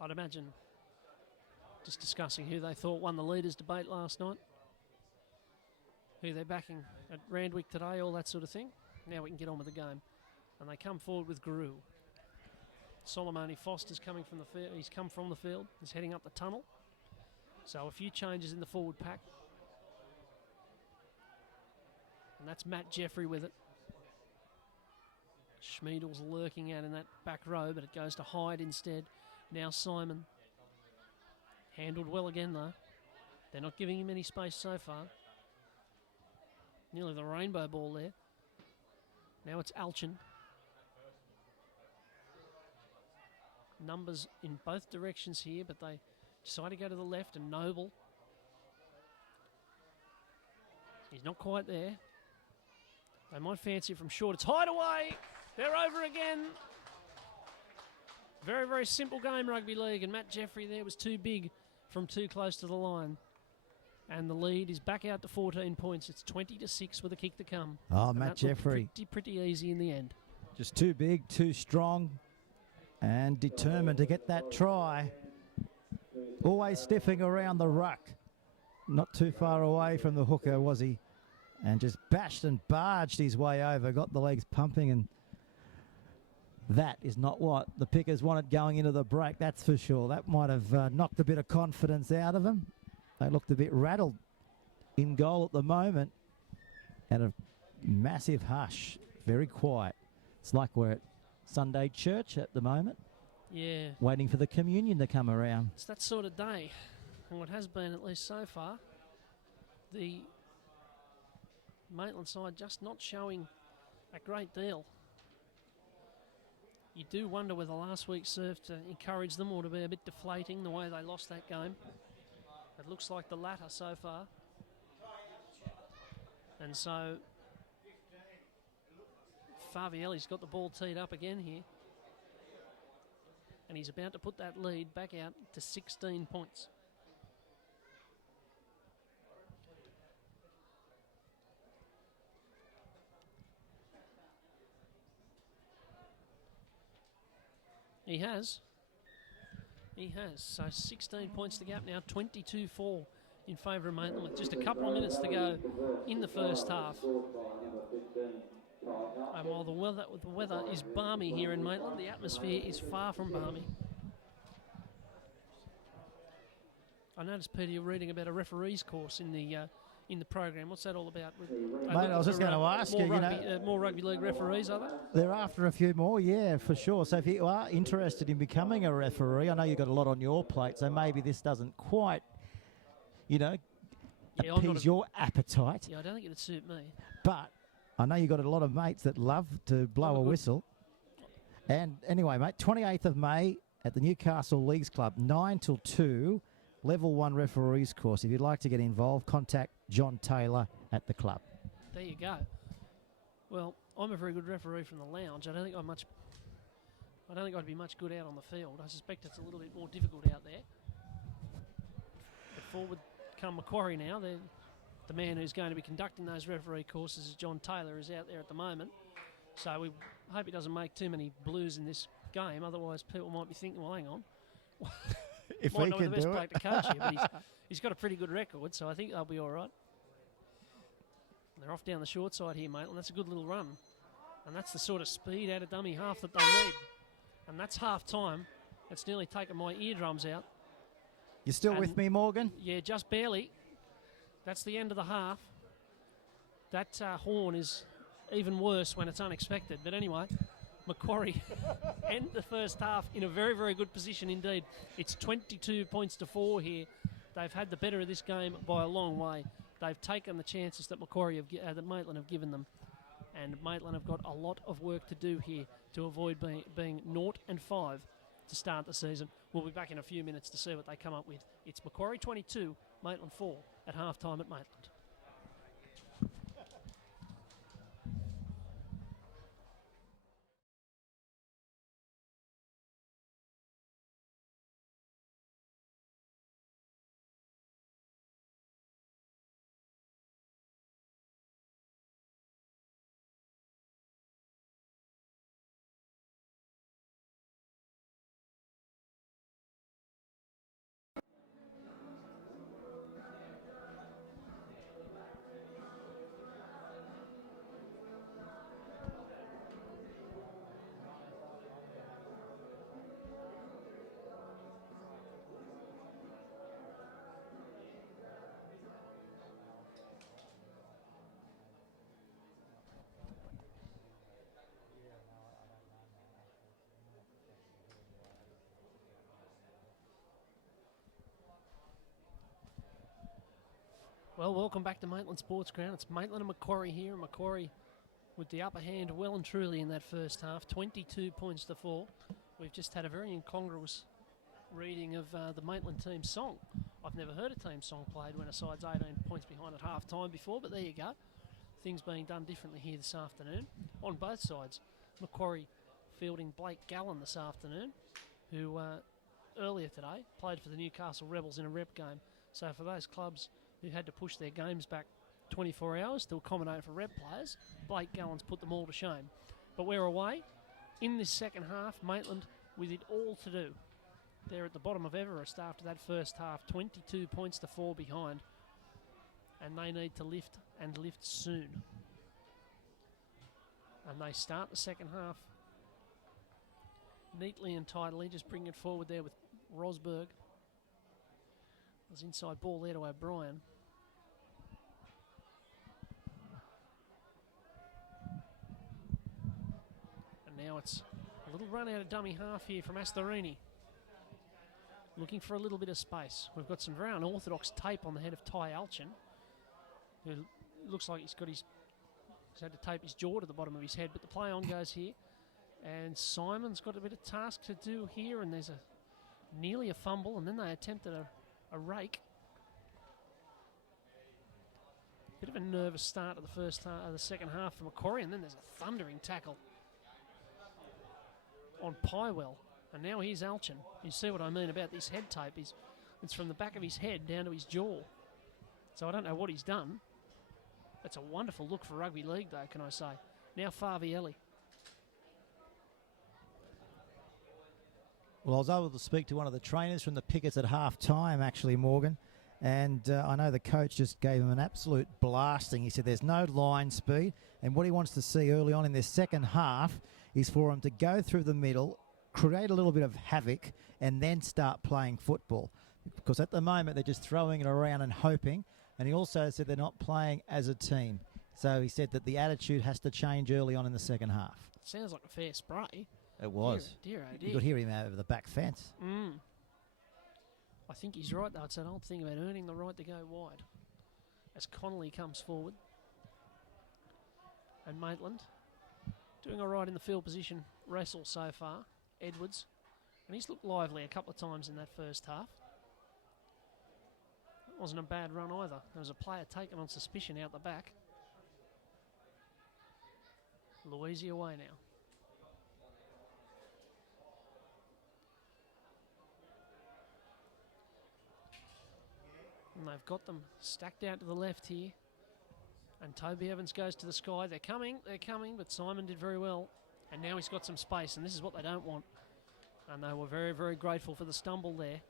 I'd imagine, just discussing who they thought won the leaders debate last night, who they're backing at Randwick today, all that sort of thing. Now we can get on with the game. And they come forward with Guru. Solomoni Foster's coming from the field. He's come from the field. He's heading up the tunnel. So a few changes in the forward pack. And that's Matt Jeffrey with it. Schmiedel's lurking out in that back row, but it goes to Hyde instead. Now Simon. Handled well again, though. They're not giving him any space so far. Nearly the rainbow ball there. Now it's Alchin. Numbers in both directions here, but they decide to go to the left, and Noble. He's not quite there. They might fancy it from short. It's Hyde away. They're over again. Very, very simple game, rugby league, and Matt Jeffrey there was too big from too close to the line. And the lead is back out to 14 points. It's 20-6 with a kick to come. Oh, and Matt Jeffrey. Pretty easy in the end. Just too big, too strong, and determined to get that try. Always stiffing around the ruck. Not too far away from the hooker, was he? And just bashed and barged his way over. Got the legs pumping, and that is not what the Pickers wanted going into the break, that's for sure. That might have knocked a bit of confidence out of them. They looked a bit rattled in goal at the moment. And a massive hush. Very quiet. It's like we're at Sunday church at the moment. Yeah. Waiting for the communion to come around. It's that sort of day. And what has been, at least so far, the Maitland side just not showing a great deal. You do wonder whether last week's served to encourage them or to be a bit deflating the way they lost that game. It looks like the latter so far. And so Favielli's got the ball teed up again here. And he's about to put that lead back out to 16 points. He has. So 16 points to gap now, 22-4 in favour of Maitland with just a couple of minutes to go in the first half. And while the weather is balmy here in Maitland, the atmosphere is far from balmy. I noticed, Peter, you're reading about a referee's course in the program. What's that all about? Mate, I was just going to ask you, more rugby league referees, are there? They're after a few more, yeah, for sure. So if you are interested in becoming a referee, I know you've got a lot on your plate, so maybe this doesn't quite, appease your appetite. Yeah, I don't think it'd suit me. But I know you've got a lot of mates that love to blow a whistle. And anyway, mate, 28th of May at the Newcastle Leagues Club, 9 till 2, Level 1 referees course. If you'd like to get involved, contact John Taylor at the club. There you go. Well, I'm a very good referee from the lounge. I don't think I'd be much good out on the field. I suspect it's a little bit more difficult out there. But forward come Macquarie now. The man who's going to be conducting those referee courses is John Taylor, is out there at the moment. So we hope he doesn't make too many blues in this game. Otherwise, people might be thinking, well, hang on. If might we not be can the best do bloke it. to coach here, but he's got a pretty good record, so I think they'll be all right. They're off down the short side here, Maitland. That's a good little run. And that's the sort of speed out of dummy half that they need. And that's half time. It's nearly taken my eardrums out. You still with me, Morgan? Yeah, just barely. That's the end of the half. That horn is even worse when it's unexpected. But anyway, Macquarie end the first half in a very, very good position indeed. It's 22 points to 4 here. They've had the better of this game by a long way. They've taken the chances that that Maitland have given them. And Maitland have got a lot of work to do here to avoid being 0-5 to start the season. We'll be back in a few minutes to see what they come up with. It's Macquarie 22, Maitland 4 at half-time at Maitland. Well, welcome back to Maitland Sports Ground. It's Maitland and Macquarie here, and Macquarie with the upper hand well and truly in that first half, 22 points to 4. We've just had a very incongruous reading of the Maitland team song. I've never heard a team song played when a side's 18 points behind at half time before, but there you go. Things being done differently here this afternoon on both sides. Macquarie fielding Blake Gallen this afternoon, who earlier today played for the Newcastle Rebels in a rep game. So for those clubs who had to push their games back 24 hours to accommodate for rep players, Blake Gallen's put them all to shame. But we're away in this second half, Maitland with it all to do. They're at the bottom of Everest after that first half, 22 points to 4 behind. And they need to lift and lift soon. And they start the second half neatly and tidily, just bring it forward there with Rosberg. There's inside ball there to O'Brien. And now it's a little run out of dummy half here from Astorini. Looking for a little bit of space. We've got some very unorthodox tape on the head of Ty Alchin, who looks like he's had to tape his jaw to the bottom of his head, but the play on goes here. And Simon's got a bit of task to do here, and there's nearly a fumble, and then they attempted a rake. Bit of a nervous start of the second half for Macquarie, and then there's a thundering tackle on Pywell. And now here's Alchin. You see what I mean about this head tape. It's from the back of his head down to his jaw. So I don't know what he's done. It's a wonderful look for rugby league, though, can I say. Now Favielli. Well, I was able to speak to one of the trainers from the Pickets at half time, actually, Morgan. And I know the coach just gave him an absolute blasting. He said there's no line speed. And what he wants to see early on in this second half is for him to go through the middle, create a little bit of havoc, and then start playing football. Because at the moment, they're just throwing it around and hoping. And he also said they're not playing as a team. So he said that the attitude has to change early on in the second half. Sounds like a fair spray. It was. Dear, oh dear. You could hear him over the back fence. I think he's right, though. It's that old thing about earning the right to go wide. As Connolly comes forward. And Maitland doing all right in the field position wrestle so far. Edwards. And he's looked lively a couple of times in that first half. It wasn't a bad run either. There was a player taken on suspicion out the back. Louisi away now. And they've got them stacked out to the left here. And Toby Evans goes to the sky. They're coming, but Simon did very well. And now he's got some space, and this is what they don't want. And they were very, very grateful for the stumble there,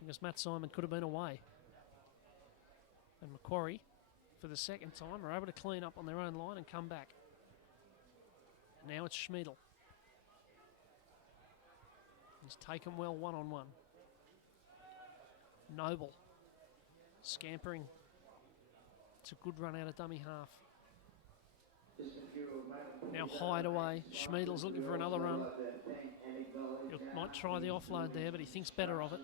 because Matt Simon could have been away. And Macquarie, for the second time, are able to clean up on their own line and come back. And now it's Schmiedel. He's taken well one-on-one. Noble. Scampering. It's a good run out of dummy half. Now Hideaway. Schmiedel's looking for another run. He might try the offload there, but he thinks better of it.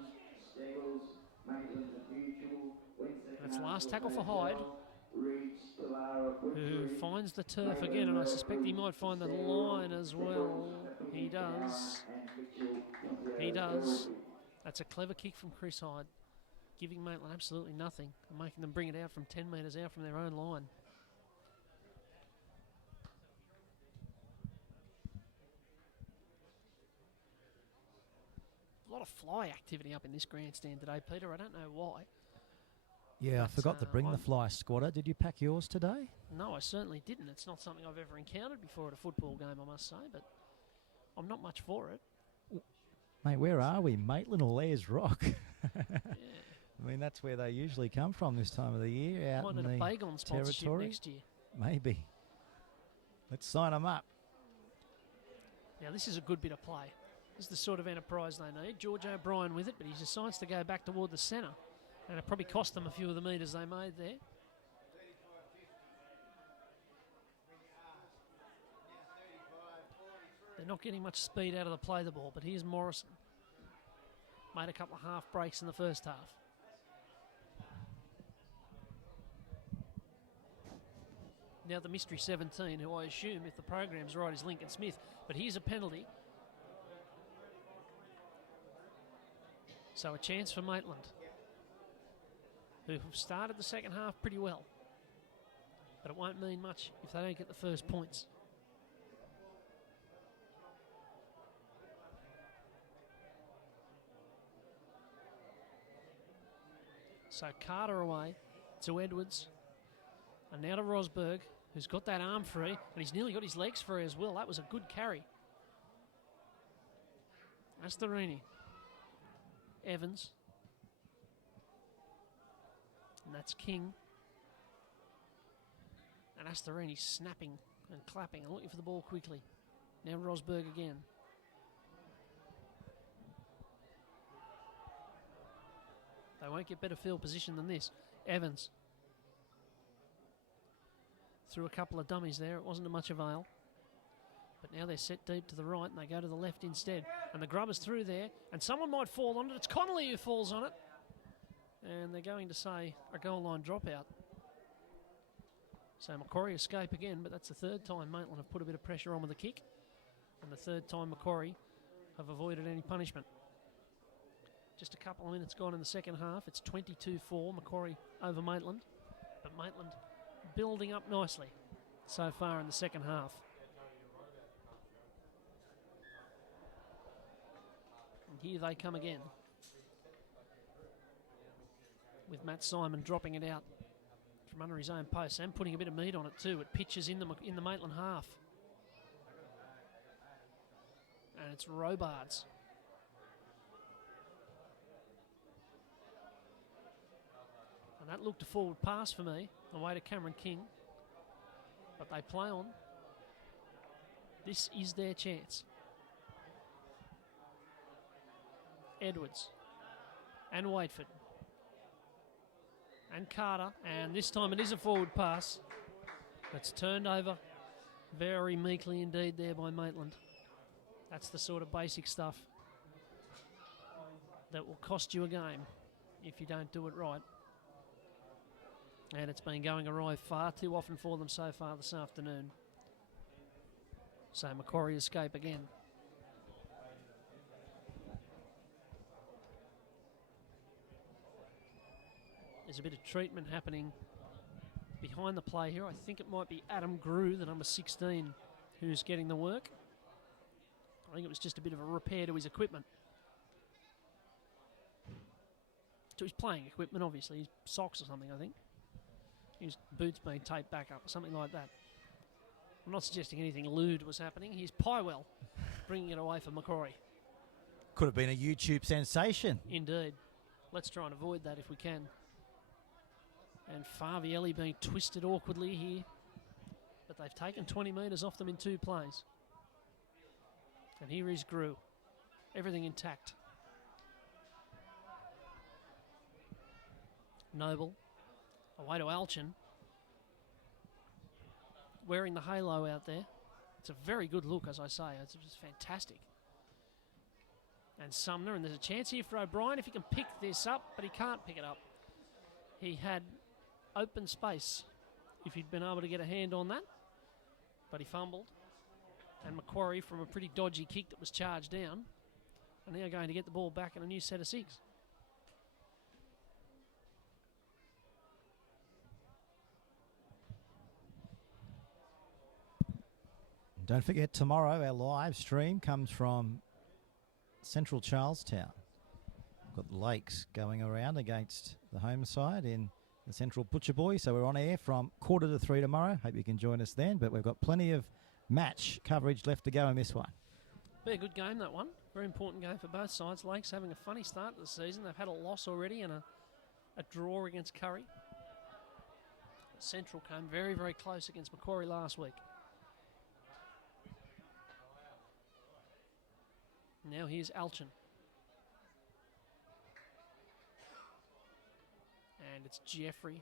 And it's last tackle for Hyde, who finds the turf again, and I suspect he might find the line as well. He does. He does. That's a clever kick from Chris Hyde, giving Maitland absolutely nothing and making them bring it out from 10 metres out from their own line. A lot of fly activity up in this grandstand today, Peter. I don't know why. Yeah, I forgot to bring the fly squatter. Did you pack yours today? No, I certainly didn't. It's not something I've ever encountered before at a football game, I must say, but I'm not much for it. Mate, where are we? Maitland or Lair's Rock? Yeah. I mean, that's where they usually come from this time of the year, out Might in need the a Bagon sponsorship territory. next year. Maybe. Let's sign them up. Now, this is a good bit of play. This is the sort of enterprise they need. George O'Brien with it, but he decides to go back toward the centre. And it probably cost them a few of the metres they made there. They're not getting much speed out of the play the ball, but here's Morrison. Made a couple of half breaks in the first half. Now the mystery 17, who I assume, if the program's right, is Lincoln Smith. But here's a penalty. So a chance for Maitland, who have started the second half pretty well. But it won't mean much if they don't get the first points. So Carter away to Edwards. And now to Rosberg, who's got that arm free. And he's nearly got his legs free as well. That was a good carry. Astorini. Evans. And that's King. And Astorini snapping and clapping and looking for the ball quickly. Now Rosberg again. They won't get better field position than this. Evans. Threw a couple of dummies there. It wasn't of much avail. But now they're set deep to the right and they go to the left instead. And the grubber's through there. And someone might fall on it. It's Connolly who falls on it. And they're going to say a goal line dropout. So Macquarie escape again, but that's the third time Maitland have put a bit of pressure on with the kick. And the third time Macquarie have avoided any punishment. Just a couple of minutes gone in the second half. It's 22-4, Macquarie over Maitland. But Maitland building up nicely so far in the second half. And here they come again, with Matt Simon dropping it out from under his own post and putting a bit of meat on it too. It pitches in the Maitland half. And it's Robards. And that looked a forward pass for me, away to Cameron King. But they play on. This is their chance. Edwards and Waitford and Carter, and this time it is a forward pass. It's turned over very meekly indeed there by Maitland. That's the sort of basic stuff that will cost you a game if you don't do it right. And it's been going awry far too often for them so far this afternoon. So Macquarie escape again. There's a bit of treatment happening behind the play here. I think it might be Adam Grew, the number 16, who's getting the work. I think it was just a bit of a repair to his equipment. To his playing equipment, obviously. His socks or something, I think. His boots being taped back up or something like that. I'm not suggesting anything lewd was happening. Here's Pywell bringing it away for Macquarie. Could have been a YouTube sensation. Indeed. Let's try and avoid that if we can. And Favielli being twisted awkwardly here. But they've taken 20 metres off them in two plays. And here is Grew. Everything intact. Noble. Away to Alchin. Wearing the halo out there. It's a very good look, as I say. It's just fantastic. And Sumner, and there's a chance here for O'Brien if he can pick this up, but he can't pick it up. He had open space if he'd been able to get a hand on that, but he fumbled. And Macquarie, from a pretty dodgy kick that was charged down, are now going to get the ball back in a new set of six. Don't forget, tomorrow our live stream comes from Central Charlestown. Got the Lakes going around against the home side in the Central Butcher Boy. So we're on air from 2:45 tomorrow. Hope you can join us then. But we've got plenty of match coverage left to go in this one. Be a good game, that one. Very important game for both sides. Lakes having a funny start to the season. They've had a loss already and a draw against Curry. Central came very, very close against Macquarie last week. Now here's Alchin. And it's Jeffrey.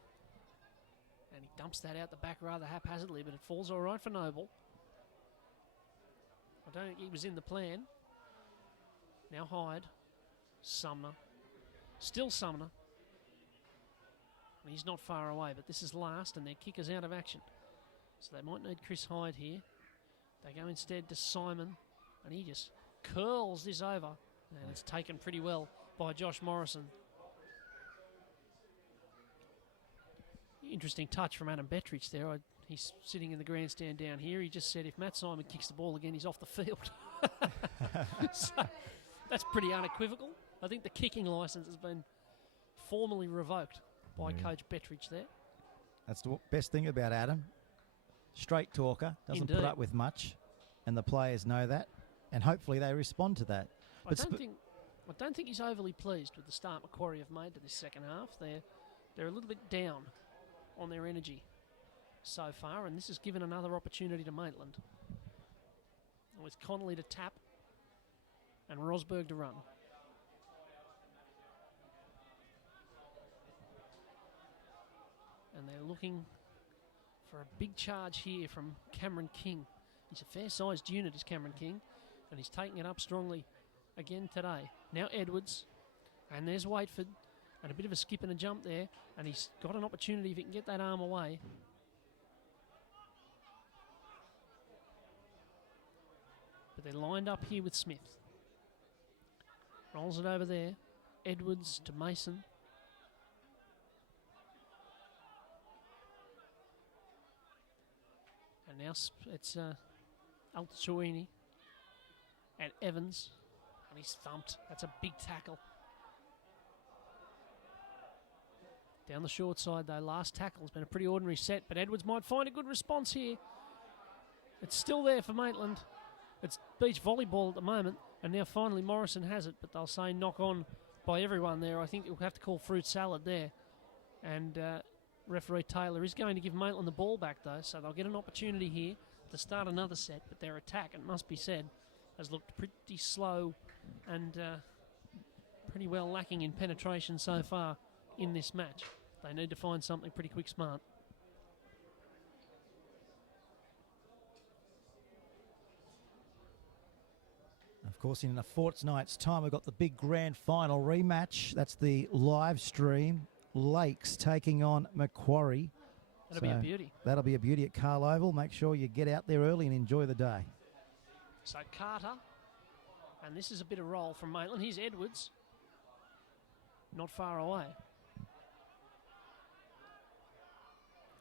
And he dumps that out the back rather haphazardly, but it falls all right for Noble. I don't think he was in the plan. Now Hyde. Sumner. Still Sumner. And he's not far away, but this is last, and their kicker's out of action. So they might need Chris Hyde here. They go instead to Simon, and he just curls this over, and it's taken pretty well by Josh Morrison. Interesting touch from Adam Bettridge there. He's sitting in the grandstand down here. He just said if Matt Simon kicks the ball again, he's off the field. So that's pretty unequivocal. I think the kicking licence has been formally revoked by Coach Bettridge there. That's the best thing about Adam. Straight talker, doesn't put up with much, and the players know that, and hopefully they respond to that. I don't think he's overly pleased with the start Macquarie have made to this second half. They're a little bit down on their energy so far, and this has given another opportunity to Maitland. With Connolly to tap and Rosberg to run. And they're looking for a big charge here from Cameron King. He's a fair-sized unit, is Cameron King, and he's taking it up strongly again today. Now Edwards, and there's Waitford, and a bit of a skip and a jump there, and he's got an opportunity if he can get that arm away. But they're lined up here with Smith. Rolls it over there. Edwards to Mason. And now it's Altachouini and Evans. And he's thumped. That's a big tackle. Down the short side, though, last tackle has been a pretty ordinary set, but Edwards might find a good response here. It's still there for Maitland. It's beach volleyball at the moment, and now finally Morrison has it, but they'll say knock on by everyone there. I think we'll have to call fruit salad there. And referee Taylor is going to give Maitland the ball back, though, so they'll get an opportunity here to start another set, but their attack, it must be said, has looked pretty slow and pretty well lacking in penetration so far in this match. They need to find something pretty quick smart. Of course, in a fortnight's time, we've got the big grand final rematch. That's the live stream. Lakes taking on Macquarie. That'll be a beauty. That'll be a beauty at Carl Oval. Make sure you get out there early and enjoy the day. So Carter, and this is a bit of roll from Maitland. Here's Edwards. Not far away.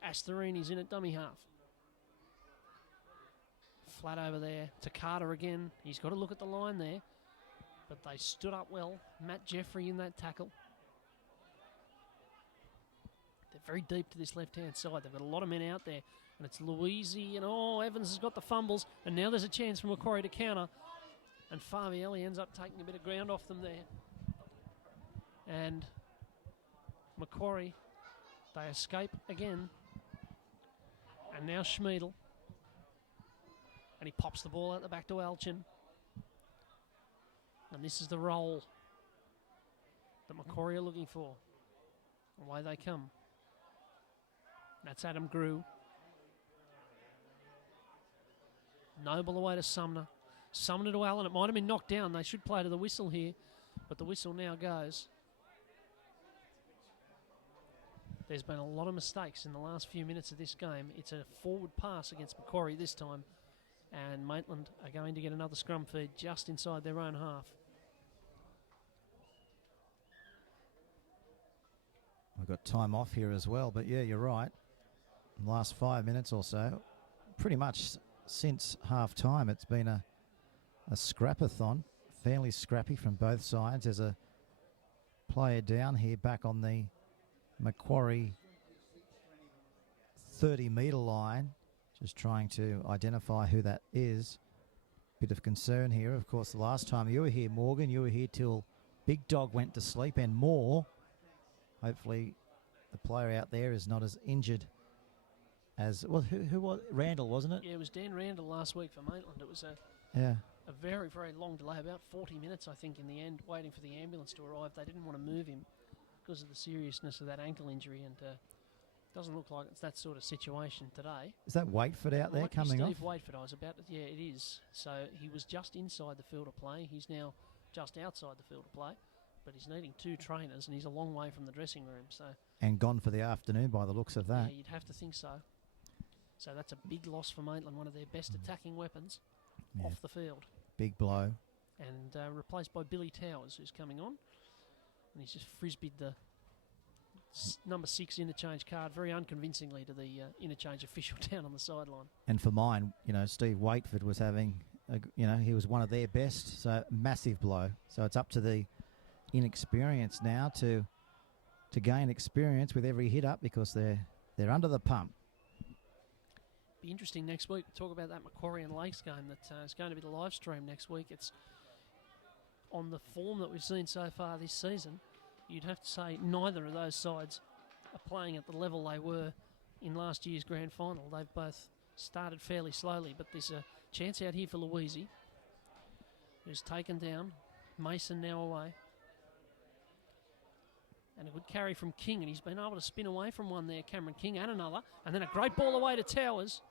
Astorini's in at dummy half. Flat over there to Carter again. He's got to look at the line there. But they stood up well. Matt Jeffrey in that tackle. They're very deep to this left-hand side. They've got a lot of men out there. And it's Louisi and Evans has got the fumbles. And now there's a chance for Macquarie to counter. And Favielli ends up taking a bit of ground off them there. And Macquarie, they escape again. And now Schmiedel. And he pops the ball out the back to Alchin. And this is the roll that Macquarie are looking for. Away they come. That's Adam Grew. Noble away to Sumner. Sumner to Allen. It might have been knocked down. They should play to the whistle here. But the whistle now goes. There's been a lot of mistakes in the last few minutes of this game. It's a forward pass against Macquarie this time. And Maitland are going to get another scrum feed just inside their own half. We've got time off here as well, but yeah, you're right. In the last 5 minutes or so, pretty much since half time, it's been a scrapathon, fairly scrappy from both sides. There's a player down here back on the Macquarie 30-metre line. Just trying to identify who that is. Bit of concern here. Of course, the last time you were here, Morgan, you were here till Big Dog went to sleep and more. Hopefully the player out there is not as injured as... Well, who was Randall, wasn't it? Yeah, it was Dan Randall last week for Maitland. It was a very, very long delay, about 40 minutes, I think, in the end, waiting for the ambulance to arrive. They didn't want to move him because of the seriousness of that ankle injury, and doesn't look like it's that sort of situation today. Is that Waitford out there coming off? Steve Waitford, I was about to... Yeah, it is. So he was just inside the field of play. He's now just outside the field of play. But he's needing two trainers, and he's a long way from the dressing room. So and gone for the afternoon by the looks of that. Yeah, you'd have to think so. So that's a big loss for Maitland, one of their best attacking weapons Yeah. off the field. Big blow. And replaced by Billy Towers, who's coming on. And he's just frisbeed the number 6 interchange card very unconvincingly to the interchange official down on the sideline. And for mine, Steve Waitford was having, he was one of their best, so massive blow. So it's up to the inexperienced now to gain experience with every hit up because they're under the pump. Be interesting next week to talk about that Macquarie and Lakes game that is going to be the live stream next week. It's on the form that we've seen so far this season. You'd have to say neither of those sides are playing at the level they were in last year's grand final. They've both started fairly slowly, but there's a chance out here for Louisi, who's taken down. Mason now away. And a good carry from King, and he's been able to spin away from one there, Cameron King, and another. And then a great ball away to Towers.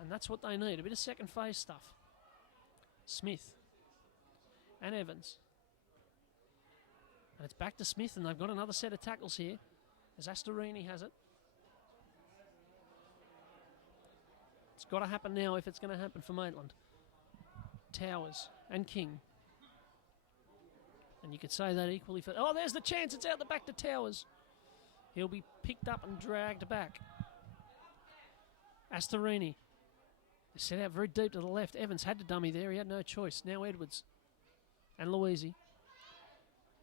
And that's what they need, a bit of second phase stuff. Smith and Evans. And it's back to Smith, and they've got another set of tackles here, as Astorini has it. It's got to happen now if it's going to happen for Maitland. Towers and King. And you could say that equally for... Oh, there's the chance. It's out the back to Towers. He'll be picked up and dragged back. Astorini. Set out very deep to the left. Evans had to dummy there. He had no choice. Now Edwards. And Louisi.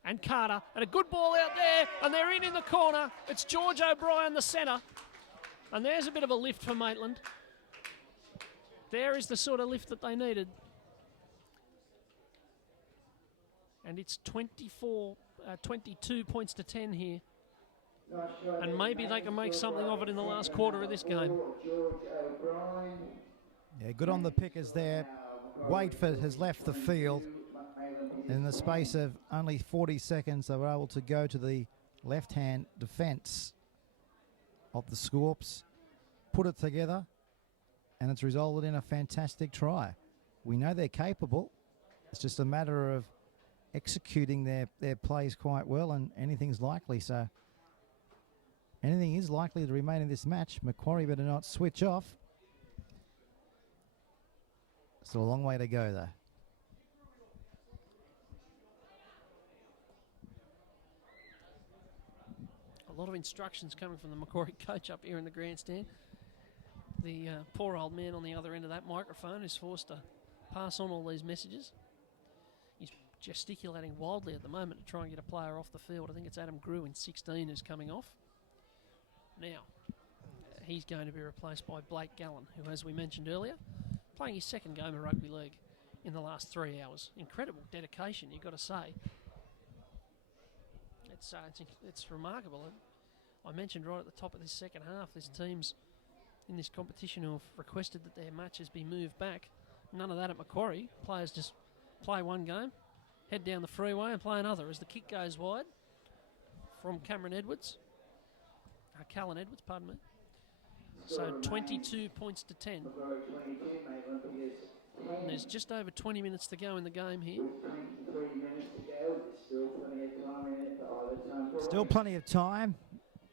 And Carter. And a good ball out there. And they're in the corner. It's George O'Brien, the centre. And there's a bit of a lift for Maitland. There is the sort of lift that they needed. And it's 22 points to 10 here. And maybe they can make something of it in the last quarter of this game. Yeah, good on the pickers there. Waitford has left the field. In the space of only 40 seconds, they were able to go to the left-hand defence of the Scorps, put it together, and it's resulted in a fantastic try. We know they're capable. It's just a matter of executing their plays quite well, and anything's likely. So anything is likely to remain in this match. Macquarie better not switch off. Still a long way to go, though. A lot of instructions coming from the Macquarie coach up here in the grandstand. The poor old man on the other end of that microphone is forced to pass on all these messages. He's gesticulating wildly at the moment to try and get a player off the field. I think it's Adam Grew in 16 who's coming off. Now, he's going to be replaced by Blake Gallen, who, as we mentioned earlier, playing his second game of rugby league in the last 3 hours. Incredible dedication, you've got to say. It's remarkable. I mentioned right at the top of this second half, there's teams in this competition who have requested that their matches be moved back. None of that at Macquarie. Players just play one game, head down the freeway and play another as the kick goes wide from Callan Edwards, pardon me. So 22 points to 10. And there's just over 20 minutes to go in the game here. Still plenty of time.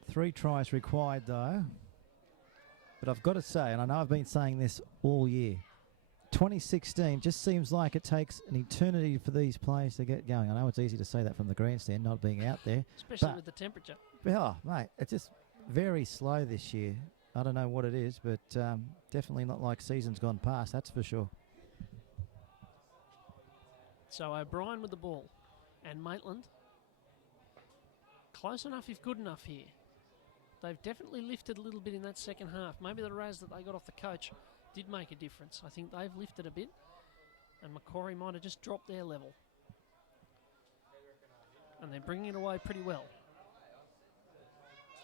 3 tries required, though. But I've got to say, and I know I've been saying this all year, 2016 just seems like it takes an eternity for these players to get going. I know it's easy to say that from the grandstand, not being out there. Especially with the temperature. Oh, mate, it's just very slow this year. I don't know what it is, but definitely not like seasons gone past, that's for sure. So O'Brien with the ball. And Maitland, close enough if good enough here. They've definitely lifted a little bit in that second half. Maybe the raz that they got off the coach did make a difference. I think they've lifted a bit, and Macquarie might have just dropped their level. And they're bringing it away pretty well.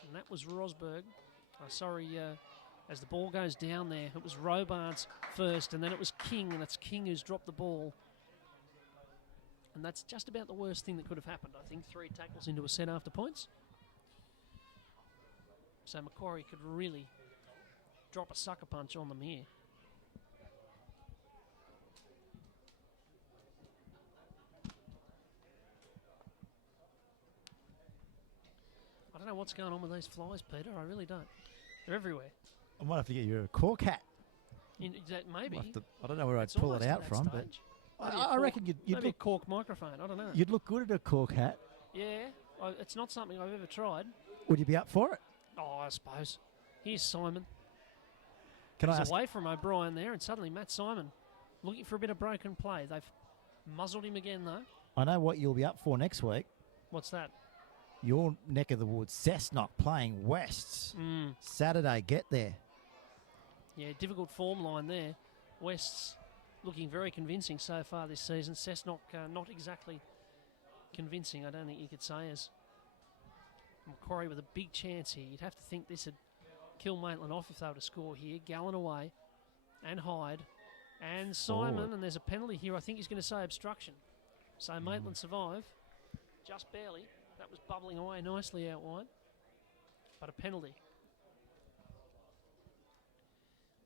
And that was Rosberg. As the ball goes down there, it was Robards first, and then it was King, and it's King who's dropped the ball. And that's just about the worst thing that could have happened. I think 3 tackles into a set after points. So Macquarie could really drop a sucker punch on them here. I don't know what's going on with these flies, Peter. I really don't. They're everywhere. I might have to get you a cork hat. Maybe. I don't know where I'd It's pull it almost out at from, that but stage. I reckon you'd Maybe a look, cork microphone. I don't know. you'd look good at a cork hat. Yeah, it's not something I've ever tried. Would you be up for it? Oh, I suppose. Here's Simon. Can I He's ask? away from O'Brien there, and suddenly Matt Simon looking for a bit of broken play. They've muzzled him again, though. I know what you'll be up for next week. What's that? Your neck of the woods, Cessnock playing Wests. Saturday, get there. Yeah, difficult form line there. West's looking very convincing so far this season. Cessnock not exactly convincing, I don't think you could say, as Macquarie with a big chance here. You'd have to think this would kill Maitland off if they were to score here. Gallen away and Hyde and Simon, Forward. and there's a penalty here. I think he's going to say obstruction. So Maitland survive, just barely. That was bubbling away nicely out wide, but a penalty.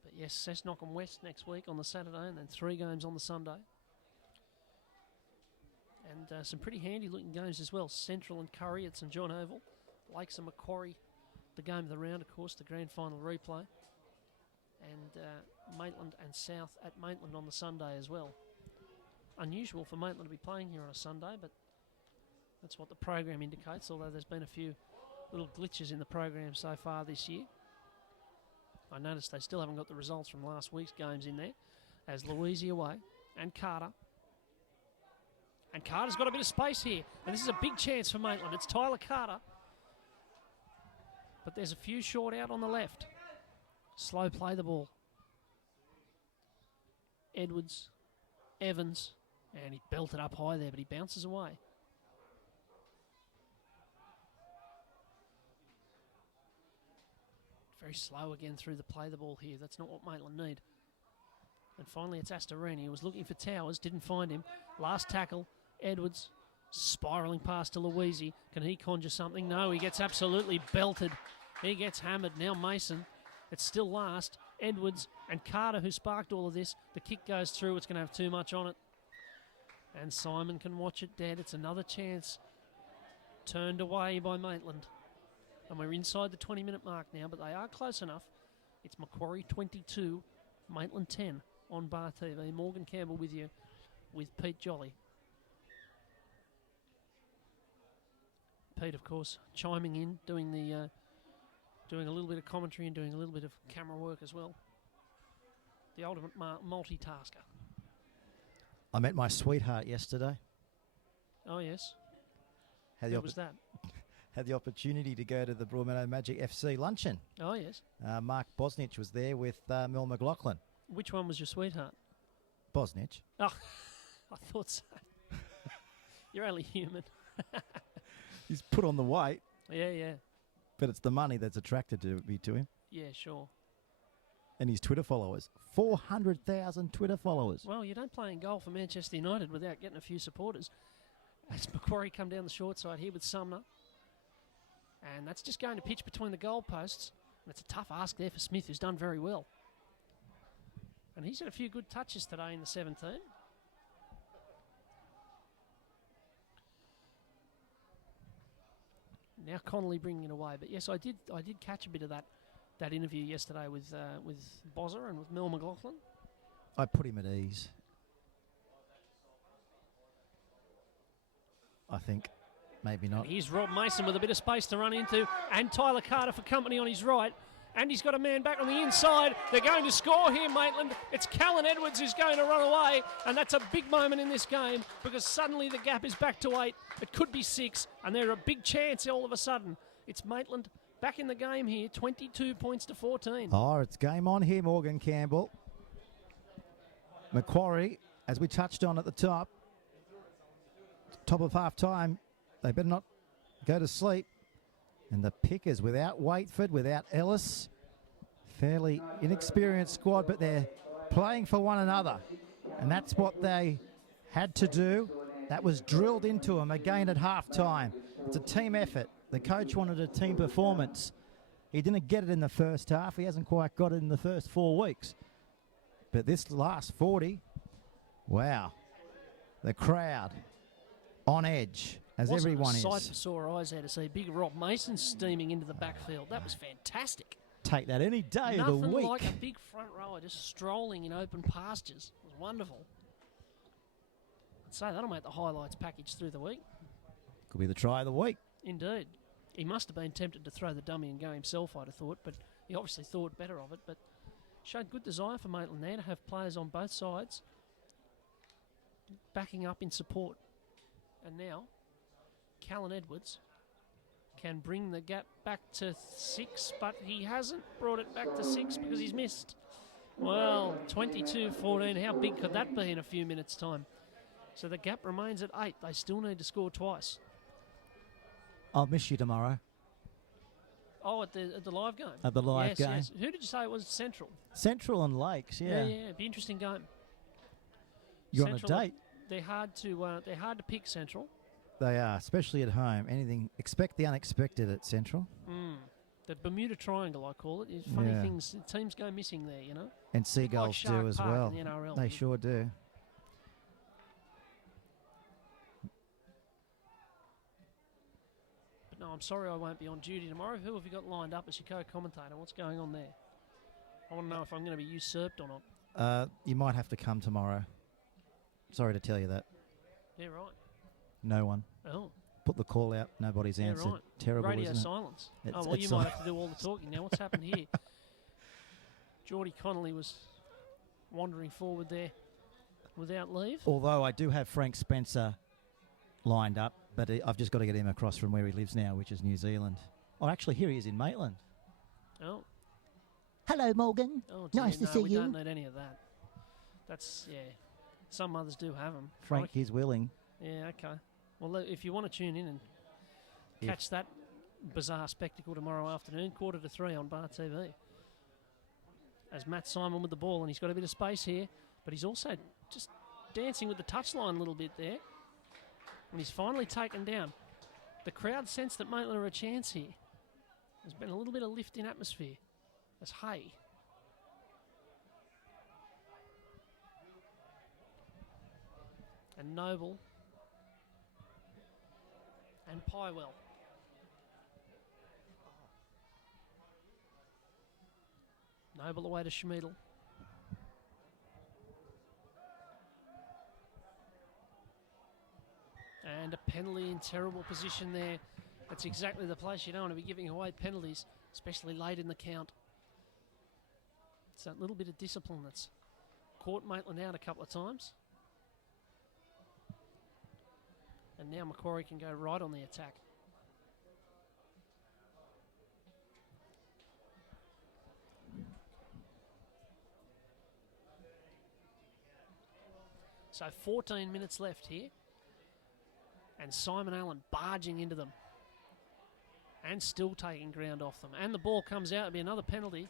But yes, Cessnock and West next week on the Saturday, and then 3 games on the Sunday. And some pretty handy looking games as well. Central and Curry at St John Oval. Lakes and Macquarie, the game of the round, of course, the grand final replay. And Maitland and South at Maitland on the Sunday as well. Unusual for Maitland to be playing here on a Sunday, but that's what the program indicates, although there's been a few little glitches in the program so far this year. I noticed they still haven't got the results from last week's games in there, as Louisi away and Carter. And Carter's got a bit of space here, and this is a big chance for Maitland. It's Tyler Carter, but there's a few short out on the left. Slow play the ball. Edwards, Evans, and he belted up high there, but he bounces away. Very slow again through the play the ball here. That's not what Maitland need. And finally it's Astorini, who was looking for Towers, didn't find him. Last tackle, Edwards, spiralling past to Louisi. Can he conjure something? No, he gets absolutely belted. He gets hammered. Now Mason. It's still last. Edwards and Carter, who sparked all of this. The kick goes through. It's going to have too much on it. And Simon can watch it dead. It's another chance. Turned away by Maitland. And we're inside the 20-minute mark now, but they are close enough. It's Macquarie 22, Maitland 10 on Bar TV. Morgan Campbell with you, with Pete Jolly. Pete, of course, chiming in, doing a little bit of commentary and doing a little bit of camera work as well. The ultimate multitasker. I met my sweetheart yesterday. Oh, yes. How What was that? Had the opportunity to go to the Broadmeadow Magic FC luncheon. Oh, yes. Mark Bosnich was there with Mel McLaughlin. Which one was your sweetheart? Bosnich. Oh, I thought so. You're only human. He's put on the weight, Yeah. but it's the money that's attracted me to him. Yeah, sure. And his Twitter followers. 400,000 Twitter followers. Well, you don't play in goal for Manchester United without getting a few supporters. As Macquarie come down the short side here with Sumner. And that's just going to pitch between the goal posts. And it's a tough ask there for Smith, who's done very well. And he's had a few good touches today in the 17. Now Connolly bringing it away. But yes, I did catch a bit of that interview yesterday with Bozza and with Mel McLaughlin. I put him at ease. I think. Maybe not. And here's Rob Mason with a bit of space to run into, and Tyler Carter for company on his right. And he's got a man back on the inside. They're going to score here, Maitland. It's Callan Edwards who's going to run away, and that's a big moment in this game because suddenly the gap is back to 8. It could be 6, and they're a big chance all of a sudden. It's Maitland back in the game here, 22 points to 14. Oh, it's game on here, Morgan Campbell. Macquarie, as we touched on at the top of half-time, they better not go to sleep. And the Pickers, without Waitford, without Ellis, fairly inexperienced squad, but they're playing for one another. And that's what they had to do. That was drilled into them again at half-time. It's a team effort. The coach wanted a team performance. He didn't get it in the first half. He hasn't quite got it in the first 4 weeks. But this last 40, wow. The crowd on edge. As everyone is. Sight for sore eyes there to see big Rob Mason steaming into the backfield. That was fantastic. take that any day of the Nothing week. like a big front rower just strolling in open pastures. It was wonderful. I'd say that'll make the highlights package through the week. Could be the try of the week. Indeed. He must have been tempted to throw the dummy and go himself, I'd have thought, but he obviously thought better of it. But showed good desire for Maitland there to have players on both sides backing up in support. And now, Callan Edwards can bring the gap back to 6, but he hasn't brought it back to 6 because he's missed. Well, 22-14, how big could that be in a few minutes' time? So the gap remains at 8. They still need to score twice. I'll miss you tomorrow. Oh, at the live game? At the live game. Yes. Who did you say it was? Central? Central and Lakes, yeah. Yeah, it'd be an interesting game. You're Central, on a date. They're hard to pick, Central. They are, especially at home. Expect the unexpected at Central. The Bermuda Triangle, I call it. Funny Yeah. things, teams go missing there, you know. And Seagulls Shark do as Park well. in the NRL. They sure do. But no, I'm sorry I won't be on duty tomorrow. Who have you got lined up as your co-commentator? What's going on there? I want to know if I'm going to be usurped or not. You might have to come tomorrow. Sorry to tell you that. Yeah, right. No one. Oh, Put the call out. Nobody's yeah, answered. right. Terrible, Radio isn't it? silence. It's- Well, you it's might si- have to do all the talking now. What's happened here? Geordie Connolly was wandering forward there without leave. Although I do have Frank Spencer lined up, but I've just got to get him across from where he lives now, which is New Zealand. Oh, actually, here he is in Maitland. Oh, Hello, Morgan. oh dear, Nice to no, see we you. don't need any of that. That's, yeah. Some mothers do have them. Frank is willing. Yeah, okay. Well, if you want to tune in and If- catch that bizarre spectacle tomorrow afternoon, 2:45 on Bar TV. As Matt Simon with the ball, and he's got a bit of space here, but he's also just dancing with the touchline a little bit there. And he's finally taken down. The crowd sense that Maitland are a chance here. There's been a little bit of lift in atmosphere. As Hay. And Noble. And Pywell. Noble away to Schmidl. And a penalty in terrible position there. That's exactly the place you don't want to be giving away penalties, especially late in the count. It's that little bit of discipline that's caught Maitland out a couple of times. And now Macquarie can go right on the attack. So 14 minutes left here. And Simon Allen barging into them. And still taking ground off them. And the ball comes out. It'll be another penalty.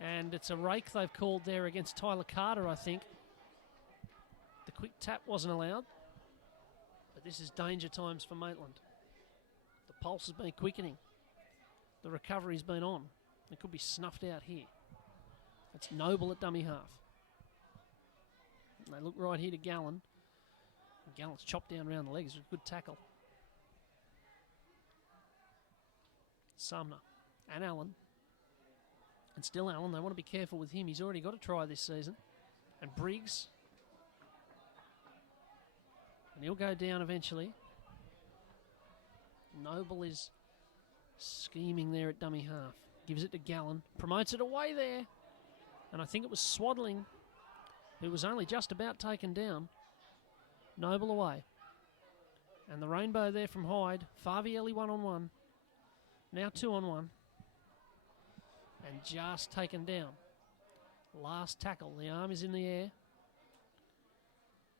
And it's a rake they've called there against Tyler Carter, I think. The quick tap wasn't allowed. But this is danger times for Maitland. The pulse has been quickening. The recovery's been on. It could be snuffed out here. It's Noble at dummy half. And they look right here to Gallen. And Gallen's chopped down around the legs. It's a good tackle. Sumner and Allen. And still Allen. They want to be careful with him. He's already got a try this season. And Briggs. And he'll go down eventually. Noble is scheming there at dummy half. Gives it to Gallen. Promotes it away there. And I think it was Swaddling who was only just about taken down. Noble away. And the rainbow there from Hyde. Favielli 1-on-1. Now 2-on-1. And just taken down. Last tackle. The arm is in the air.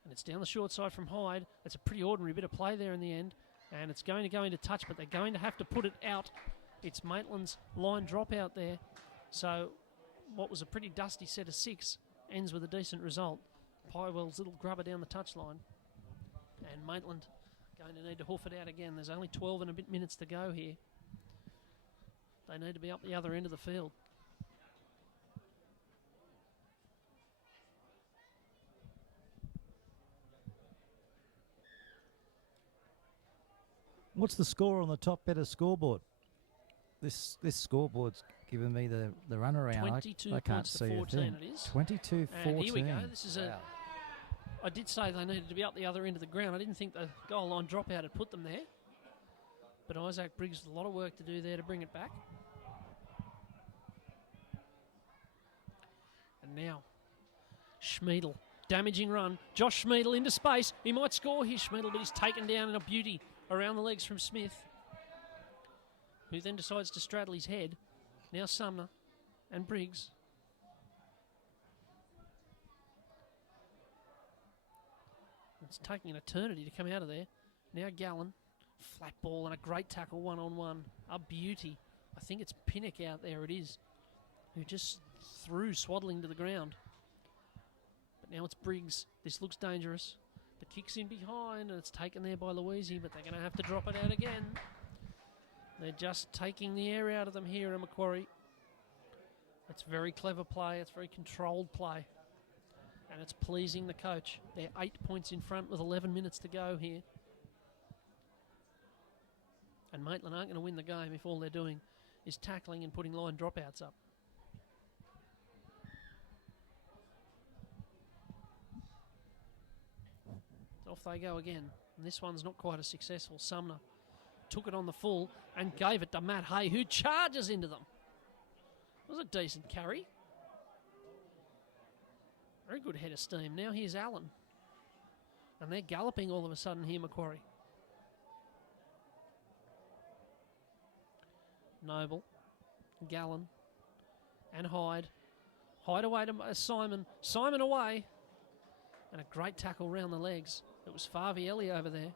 And it's down the short side from Hyde. It's a pretty ordinary bit of play there in the end. And it's going to go into touch, but they're going to have to put it out. It's Maitland's line drop out there. So what was a pretty dusty set of 6 ends with a decent result. Pywell's little grubber down the touchline. And Maitland going to need to hoof it out again. There's only 12 and a bit minutes to go here. They need to be up the other end of the field. What's the score on the top better scoreboard? this scoreboard's given me the runaround. 22 I can't points to see 14 a thing. it is. 22-14. And here we go. This is I did say they needed to be up the other end of the ground. I didn't think the goal line dropout had put them there. But Isaac Briggs has a lot of work to do there to bring it back. And now, Schmiedel, damaging run. Josh Schmiedel into space. He might score here, Schmiedel, but he's taken down in a beauty around the legs from Smith, who then decides to straddle his head. Now Sumner and Briggs. It's taking an eternity to come out of there. Now Gallen, flat ball and a great tackle one-on-one. A beauty. I think it's Pinnock out there, it is, who just threw swaddling to the ground. But now it's Briggs. This looks dangerous. The kick's in behind and it's taken there by Louisi, but they're going to have to drop it out again. They're just taking the air out of them here at Macquarie. It's very clever play. It's very controlled play. And it's pleasing the coach. They're 8 points in front with 11 minutes to go here. And Maitland aren't going to win the game if all they're doing is tackling and putting line dropouts up. Off they go again. And this one's not quite as successful. Sumner took it on the full and gave it to Matt Hay, who charges into them. It was a decent carry. Very good head of steam. Now here's Allen. And they're galloping all of a sudden here, Macquarie. Noble, Gallen, and Hyde. Hyde away to Simon. Simon away. And a great tackle round the legs. It was Favielli over there.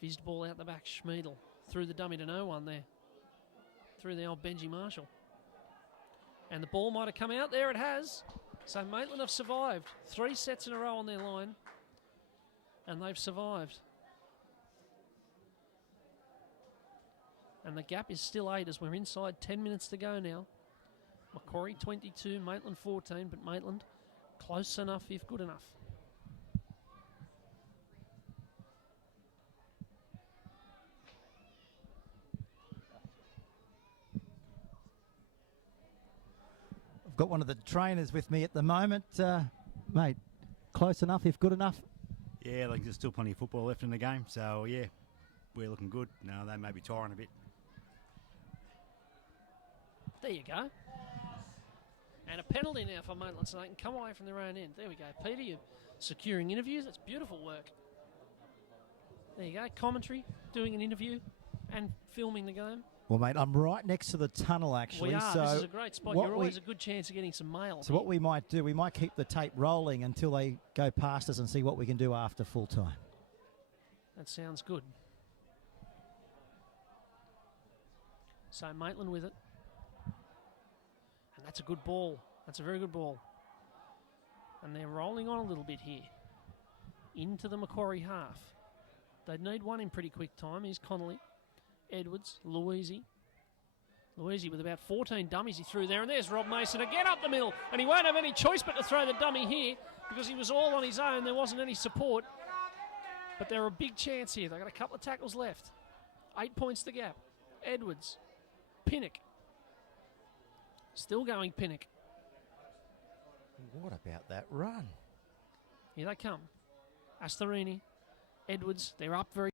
Fizzed ball out the back. Schmiedel threw the dummy to no one there. Through the old Benji Marshall. And the ball might have come out. There it has. So Maitland have survived. 3 sets in a row on their line. And they've survived. And the gap is still 8 as we're inside 10 minutes to go now. Macquarie 22, Maitland 14, but Maitland close enough if good enough. I've got one of the trainers with me at the moment. Mate, close enough if good enough? Yeah, like there's still plenty of football left in the game, so yeah, we're looking good. No, they may be tiring a bit. There you go. And a penalty now for Maitland, so they can come away from their own end. There we go. Peter, you're securing interviews. That's beautiful work. There you go. Commentary, doing an interview and filming the game. Well, mate, I'm right next to the tunnel, actually. We are. So this is a great spot. You're always a good chance of getting some mail. So what we might do, we might keep the tape rolling until they go past us and see what we can do after full time. That sounds good. So Maitland with it. And that's a good ball. That's a very good ball. And they're rolling on a little bit here. Into the Macquarie half. They'd need one in pretty quick time. Here's Connolly. Edwards. Louisi. Louisi with about 14 dummies he threw there. And there's Rob Mason again up the middle. And he won't have any choice but to throw the dummy here because he was all on his own. There wasn't any support. But they're a big chance here. They've got a couple of tackles left. 8 points the gap. Edwards. Pinnock. Still going Pinnock. What about that run? Here they come. Astorini. Edwards. They're up very.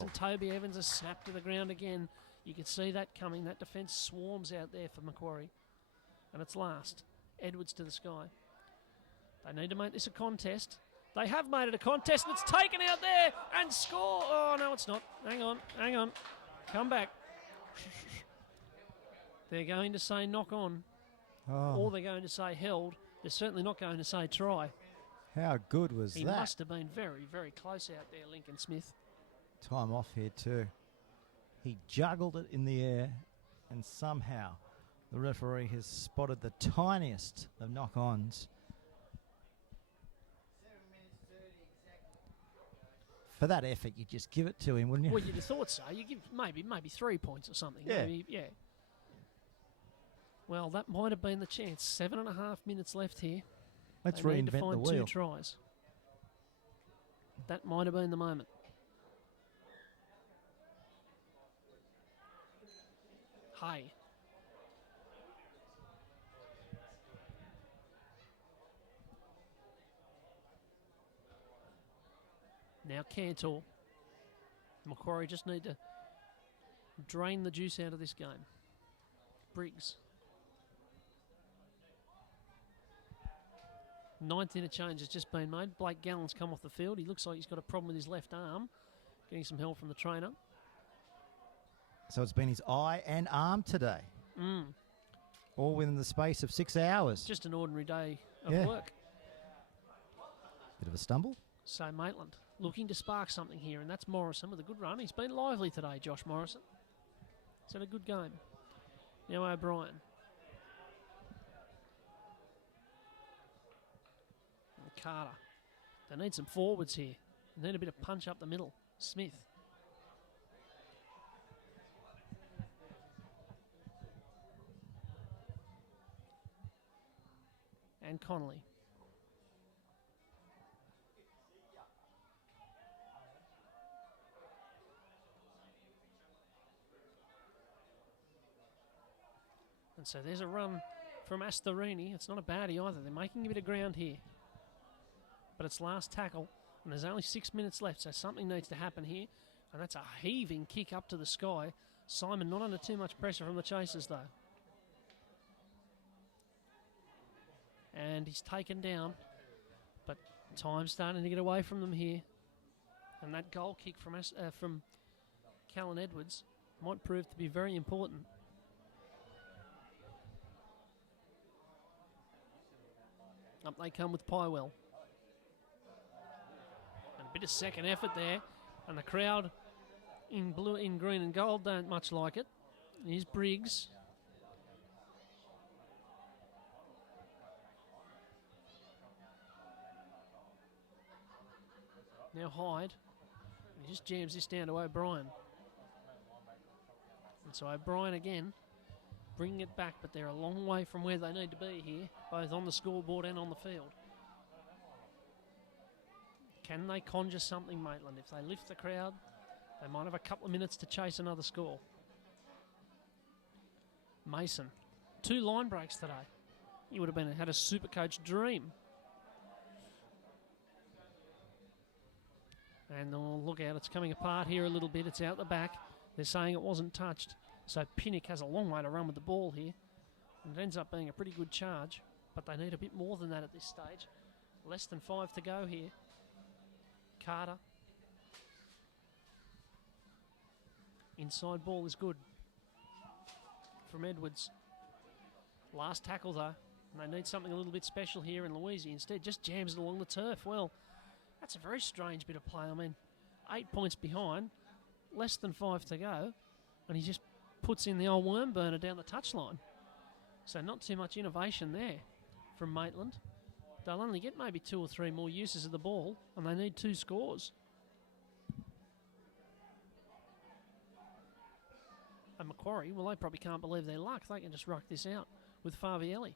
And Toby Evans has snapped to the ground again. You can see that coming. That defence swarms out there for Macquarie. And it's last. Edwards to the sky. They need to make this a contest. They have made it a contest, and it's taken out there and score. Oh, no, it's not. Hang on, hang on. Come back. They're going to say knock on, or they're going to say held. They're certainly not going to say try. How good was that? He must have been very, very close out there, Lincoln Smith. Time off here too. He juggled it in the air, and somehow the referee has spotted the tiniest of knock-ons. 7 minutes 30 exactly. For that effort, you just give it to him, wouldn't you? Well, you'd have thought so. You give maybe 3 points or something. Yeah. Maybe, yeah. Well, that might have been the chance. 7.5 minutes left here. Let's They need to reinvent find the wheel. 2 tries. That might have been the moment. Hey. Now Cantor. Macquarie just need to drain the juice out of this game. Briggs. 9th interchange has just been made. Blake Gallen's come off the field. He looks like he's got a problem with his left arm. Getting some help from the trainer. So it's been his eye and arm today. All within the space of 6 hours. Just an ordinary day of work. Bit of a stumble. So Maitland looking to spark something here, and that's Morrison with a good run. He's been lively today, Josh Morrison. He's had a good game. Now O'Brien. And Carter. They need some forwards here. They need a bit of punch up the middle. Smith. And Connolly. And so there's a run from Astorini. It's not a baddie either. They're making a bit of ground here. But it's last tackle, and there's only 6 minutes left, so something needs to happen here. And that's a heaving kick up to the sky. Simon not under too much pressure from the chasers, though. And he's taken down, but time's starting to get away from them here. And that goal kick from Callan Edwards might prove to be very important. Up they come with Pywell. And a bit of second effort there. And the crowd in blue, in green and gold don't much like it. Here's Briggs. Now Hyde. He just jams this down to O'Brien. And so O'Brien again, bringing it back, but they're a long way from where they need to be here, both on the scoreboard and on the field. Can they conjure something, Maitland? If they lift the crowd, they might have a couple of minutes to chase another score. Mason, 2 line breaks today. He would have had a Supercoach dream. And look out, it's coming apart here a little bit. It's out the back. They're saying it wasn't touched. So Pinnock has a long way to run with the ball here. And it ends up being a pretty good charge. But they need a bit more than that at this stage. Less than 5 to go here. Carter. Inside ball is good from Edwards. Last tackle though. And they need something a little bit special here, and Louisi instead just jams it along the turf. Well, that's a very strange bit of play. I mean, 8 points behind, less than 5 to go, and he just puts in the old worm burner down the touchline. So not too much innovation there from Maitland. They'll only get maybe 2 or 3 more uses of the ball, and they need 2 scores. And Macquarie, well, they probably can't believe their luck. They can just ruck this out with Favielli.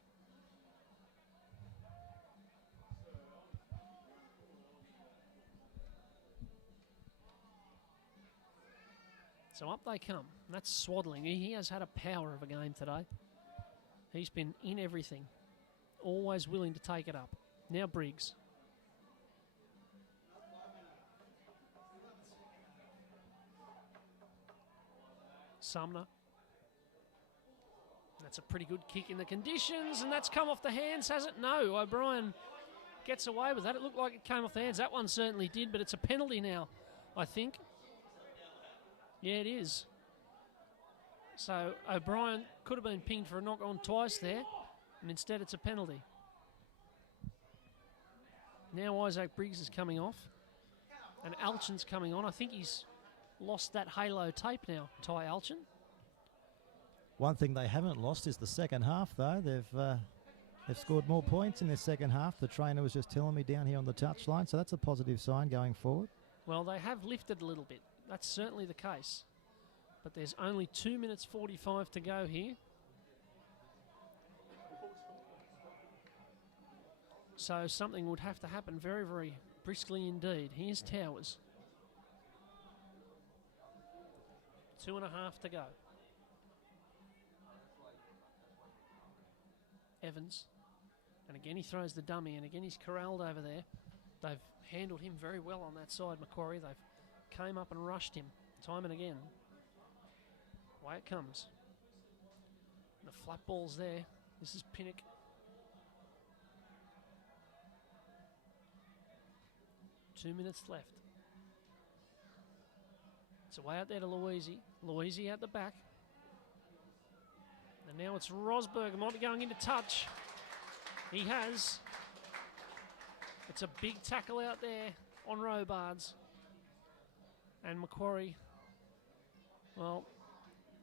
So up they come. And that's Swaddling. He has had a power of a game today. He's been in everything. Always willing to take it up. Now Briggs. Sumner. That's a pretty good kick in the conditions, and that's come off the hands, has it? No, O'Brien gets away with that. It looked like it came off the hands. That one certainly did, but it's a penalty now, I think. Yeah, it is. So O'Brien could have been pinged for a knock-on twice there, and instead it's a penalty. Now Isaac Briggs is coming off, and Alchin's coming on. I think he's lost that halo tape now, Ty Alchin. One thing they haven't lost is the second half, though. They've scored more points in their second half. The trainer was just telling me down here on the touchline, so that's a positive sign going forward. Well, they have lifted a little bit. That's certainly the case. But there's only 2 minutes 45 to go here. So something would have to happen very, very briskly indeed. Here's Towers. 2.5 to go. Evans. And again he throws the dummy, and again he's corralled over there. They've handled him very well on that side, Macquarie. They've came up and rushed him time and again. Away it comes. The flat ball's there. This is Pinnock. Two minutes left. It's away out there to Louisi. Louisi at the back. And now it's Rosberg. Might be going into touch. He has. It's a big tackle out there on Robards. And Macquarie, well,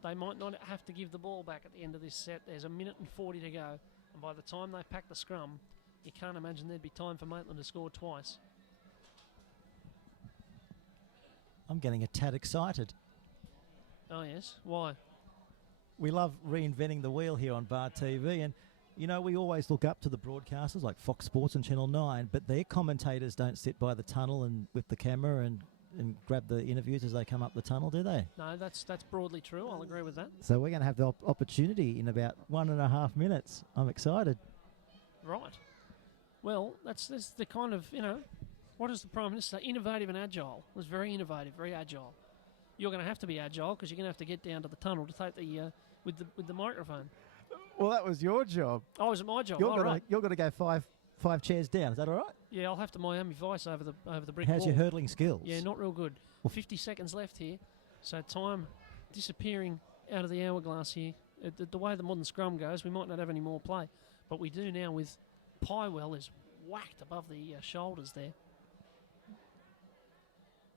they might not have to give the ball back at the end of this set. There's 1:40 to go. And by the time they pack the scrum, you can't imagine there'd be time for Maitland to score twice. I'm getting a tad excited. Oh, yes? Why? We love reinventing the wheel here on Bar TV, and you know, we always look up to the broadcasters like Fox Sports and Channel 9, but their commentators don't sit by the tunnel and with the camera and grab the interviews as they come up the tunnel, do they? No, that's broadly true. I'll agree with that. So we're going to have the opportunity in about 1.5 minutes. I'm excited. Right. Well, that's the kind of, what is the Prime Minister? Innovative and agile. It was very innovative, very agile. You're going to have to be agile because you're going to have to get down to the tunnel to take the with the microphone. Well, that was your job. Oh, is it my job? You're Right. going to go five chairs down. Is that all right? Yeah, I'll have to Miami Vice over the brick How's wall. your hurdling skills? Yeah, not real good. 50 seconds left here, so time disappearing out of the hourglass here. The way the modern scrum goes, we might not have any more play, but we do now with Pywell is whacked above the shoulders there.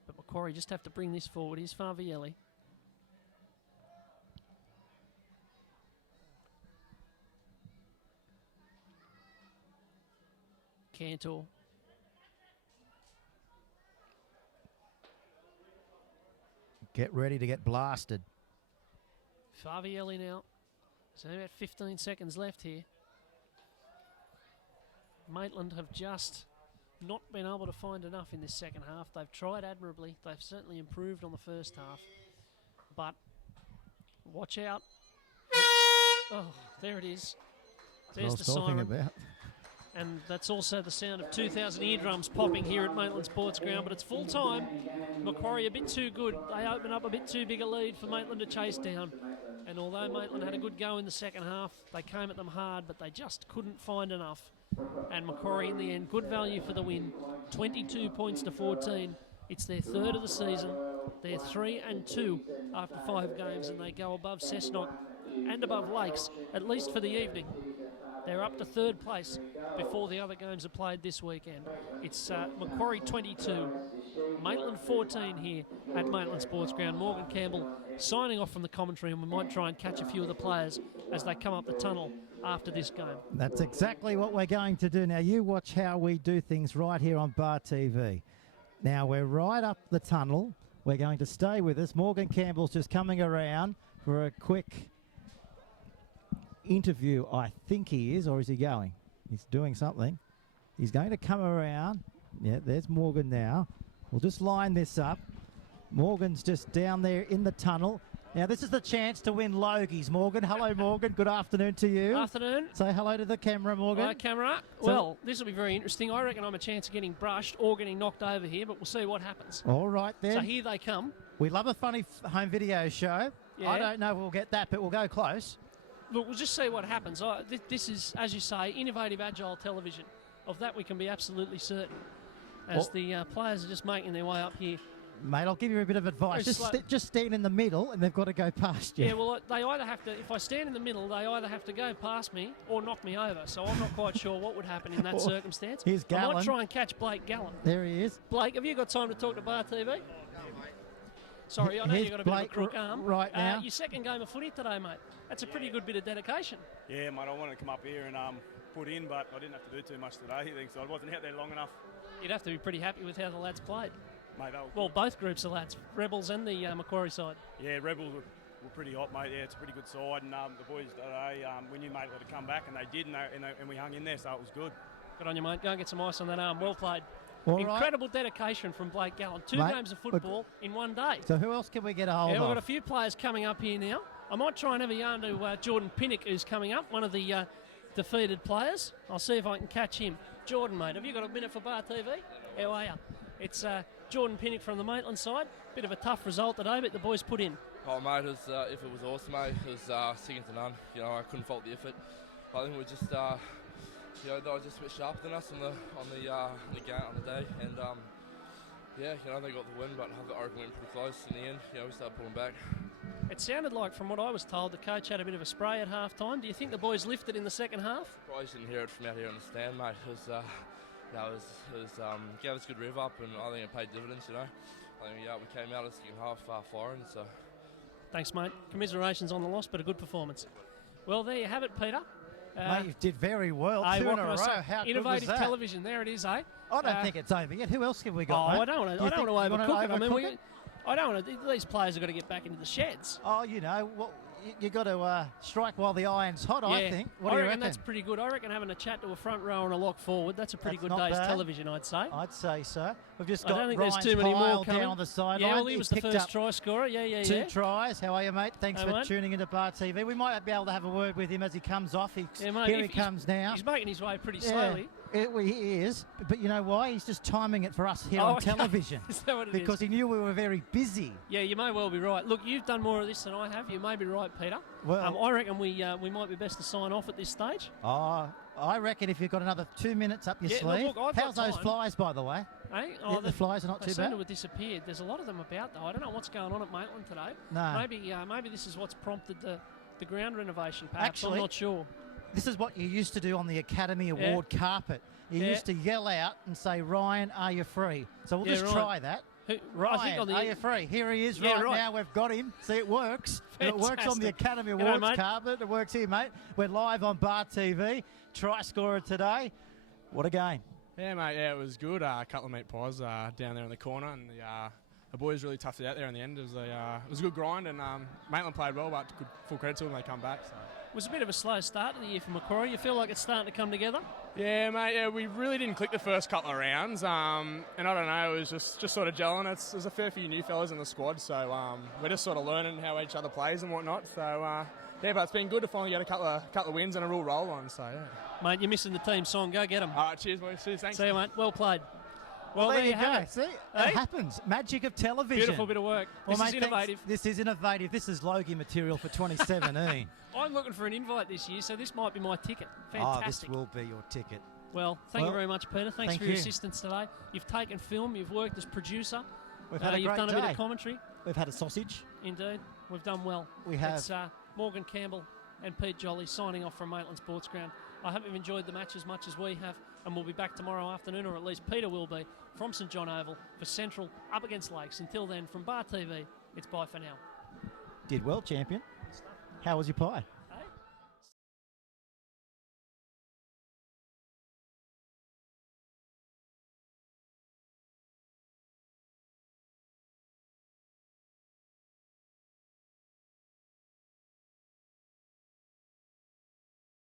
But Macquarie just have to bring this forward. Here's Favielli. Cantor. Get ready to get blasted. Favielli now. So about 15 seconds left here. Maitland have just not been able to find enough in this second half. They've tried admirably. They've certainly improved on the first half. But watch out. Oh, there it is. There's the siren. About. And that's also the sound of 2,000 eardrums popping here at Maitland Sports Ground. But it's full time. Macquarie a bit too good. They open up a bit too big a lead for Maitland to chase down. And although Maitland had a good go in the second half, they came at them hard, but they just couldn't find enough. And Macquarie, in the end, good value for the win. 22 points to 14. It's their third of the season. They're 3-2 after 5 games, and they go above Cessnock and above Lakes, at least for the evening. They're up to third place before the other games are played this weekend. It's Macquarie 22, Maitland 14 here at Maitland Sports Ground. Morgan Campbell signing off from the commentary, and we might try and catch a few of the players as they come up the tunnel after this game. That's exactly what we're going to do. Now, you watch how we do things right here on Bar TV. Now, we're right up the tunnel. We're going to stay with us. Morgan Campbell's just coming around for a quick interview, I think he is, or is he going? He's doing something. He's going to come around. Yeah, there's Morgan now. We'll just line this up. Morgan's just down there in the tunnel. Now, this is the chance to win Logies, Morgan. Hello, Morgan. Good afternoon to you. Afternoon. Say hello to the camera, Morgan. Hello, camera. So, well, this will be very interesting. I reckon I'm a chance of getting brushed or getting knocked over here, but we'll see what happens. All right, then. So here they come. We love a funny home video show. Yeah. I don't know if we'll get that, but we'll go close. Look, we'll just see what happens. This is, as you say, innovative, agile television. Of that we can be absolutely certain. As the players are just making their way up here. Mate, I'll give you a bit of advice. Just stand in the middle and they've got to go past you. Yeah, well, they either have to, if I stand in the middle, they either have to go past me or knock me over. So I'm not quite sure what would happen in that circumstance. Here's Gallen. I might try and catch Blake Gallen. There he is. Blake, have you got time to talk to Bar TV? Sorry, I know you've got a bit of a crook arm. Right now. Your second game of footy today, mate. That's a pretty good bit of dedication. Yeah, mate, I wanted to come up here and put in, but I didn't have to do too much today, I think, so I wasn't out there long enough. You'd have to be pretty happy with how the lads played. Mate, well, both groups of lads, Rebels and the Macquarie side. Yeah, Rebels were pretty hot, mate. Yeah, it's a pretty good side, and the boys today, we knew Maitland to come back, and they did, and we hung in there, so it was good. Good on you, mate. Go and get some ice on that arm. Well played. All right. Incredible dedication from Blake Gallen. Two Mate, games of football in one day. So who else can we get a hold Yeah, we've of? got a few players coming up here now. I might try and have a yarn to Jordan Pinnock, who's coming up, one of the defeated players. I'll see if I can catch him. Jordan, mate, have you got a minute for Bar TV? How are you? It's Jordan Pinnock from the Maitland side. Bit of a tough result today, but the boys put in. Oh, mate, it was, if it was awesome, mate, it was second to none. You know, I couldn't fault the effort. I think we just, you know, they were just a bit sharper than us on the game on the day, and yeah, you know, they got the win, but I reckon went pretty close in the end. You know, we started pulling back. It sounded like, from what I was told, the coach had a bit of a spray at half time. Do you think the boys lifted in the second half? Probably didn't hear it from out here on the stand, mate. It was, you know, it was gave us a good rev up, and I think it paid dividends. You know, I think we came out of the second half firing. So, thanks, mate. Commiserations on the loss, but a good performance. Well, there you have it, Peter. Mate, you did very well. Hey, Two what in a can I row. say? How good Innovative was that? television. There it is, eh? I don't think it's over yet. Who else have we got, Oh, mate? I don't want to overcook it. I mean, I don't want to. These players have got to get back into the sheds. Oh, you know, well, you got to strike while the iron's hot, Yeah, I think. What I do you reckon reckon? that's pretty good. I reckon having a chat to a front row and a lock forward, that's a pretty That's good not day's bad. television, I'd say. I'd say so. We've just I got don't think Ryan's there's too many more pile coming. down on the sideline. Yeah, well, he was the picked first up try scorer. Yeah. two tries. How are you, mate? Thanks Hey, for mate. tuning into Bar TV. We might be able to have a word with him as he comes off. Yeah, mate, Here he comes now. He's making his way pretty Yeah, slowly. he is. But you know why? He's just timing it for us here Oh, on okay. television. Is that what it Because is? he knew we were very busy. Yeah, you may well be right. Look, you've done more of this than I have. You may be right, Peter. Well, I reckon we might be best to sign off at this stage. I reckon if you've got another 2 minutes up your Yeah, sleeve. look, I've got How's those time. flies, by the way? Hey? The flies are not They too seem bad. to have disappeared. There's a lot of them about, though. I don't know what's going on at Maitland today. No. Maybe this is what's prompted the ground renovation. Perhaps Actually, I'm not sure. This is what you used to do on the Academy Award carpet. You Yeah. used to yell out and say, "Ryan, are you free?" So we'll Yeah, just right. try that. Right, I think on Ryan, are you free? Here he is Yeah, right right. now. We've got him. See, it works. It works on the Fantastic. Academy G'day, Awards mate. carpet. It works here, mate. We're live on Bar TV. Try scorer today. What a game. Yeah, mate, yeah, it was good. A couple of meat pies down there in the corner, and the boys really toughed it out there in the end. It was a good grind, and Maitland played well, but good, full credit to them, they come back. So. It was a bit of a slow start to the year for Macquarie. You feel like it's starting to come together? Yeah, mate, yeah, we really didn't click the first couple of rounds, and I don't know, it was just sort of gelling. There's a fair few new fellas in the squad, so we're just sort of learning how each other plays and whatnot. So, yeah, but it's been good to finally get a couple of wins and a real roll on, so yeah. Mate, you're missing the team song. Go get them. All right, cheers, boys. Cheers, thanks. See you, mate. Well played. Well, there you have go. it. See, Hey? it happens. Magic of television. Beautiful bit of work. Well, This mate, is innovative. This is innovative. This is Logie material for 2017. I'm looking for an invite this year, so this might be my ticket. Oh, Fantastic. this will be your ticket. Well, thank you Well, very much, Peter. Thanks thank for your you. assistance today. You've taken film. You've worked as producer. We've had a You've great done a day. bit of commentary. We've had a sausage. Indeed. We've done well. We have. It's Morgan Campbell and Pete Jolly signing off from Maitland Sports Ground. I hope you've enjoyed the match as much as we have, and we'll be back tomorrow afternoon, or at least Peter will be, from St John Oval for Central up against Lakes. Until then, from Bar TV, it's bye for now. Did well, champion. How was your pie?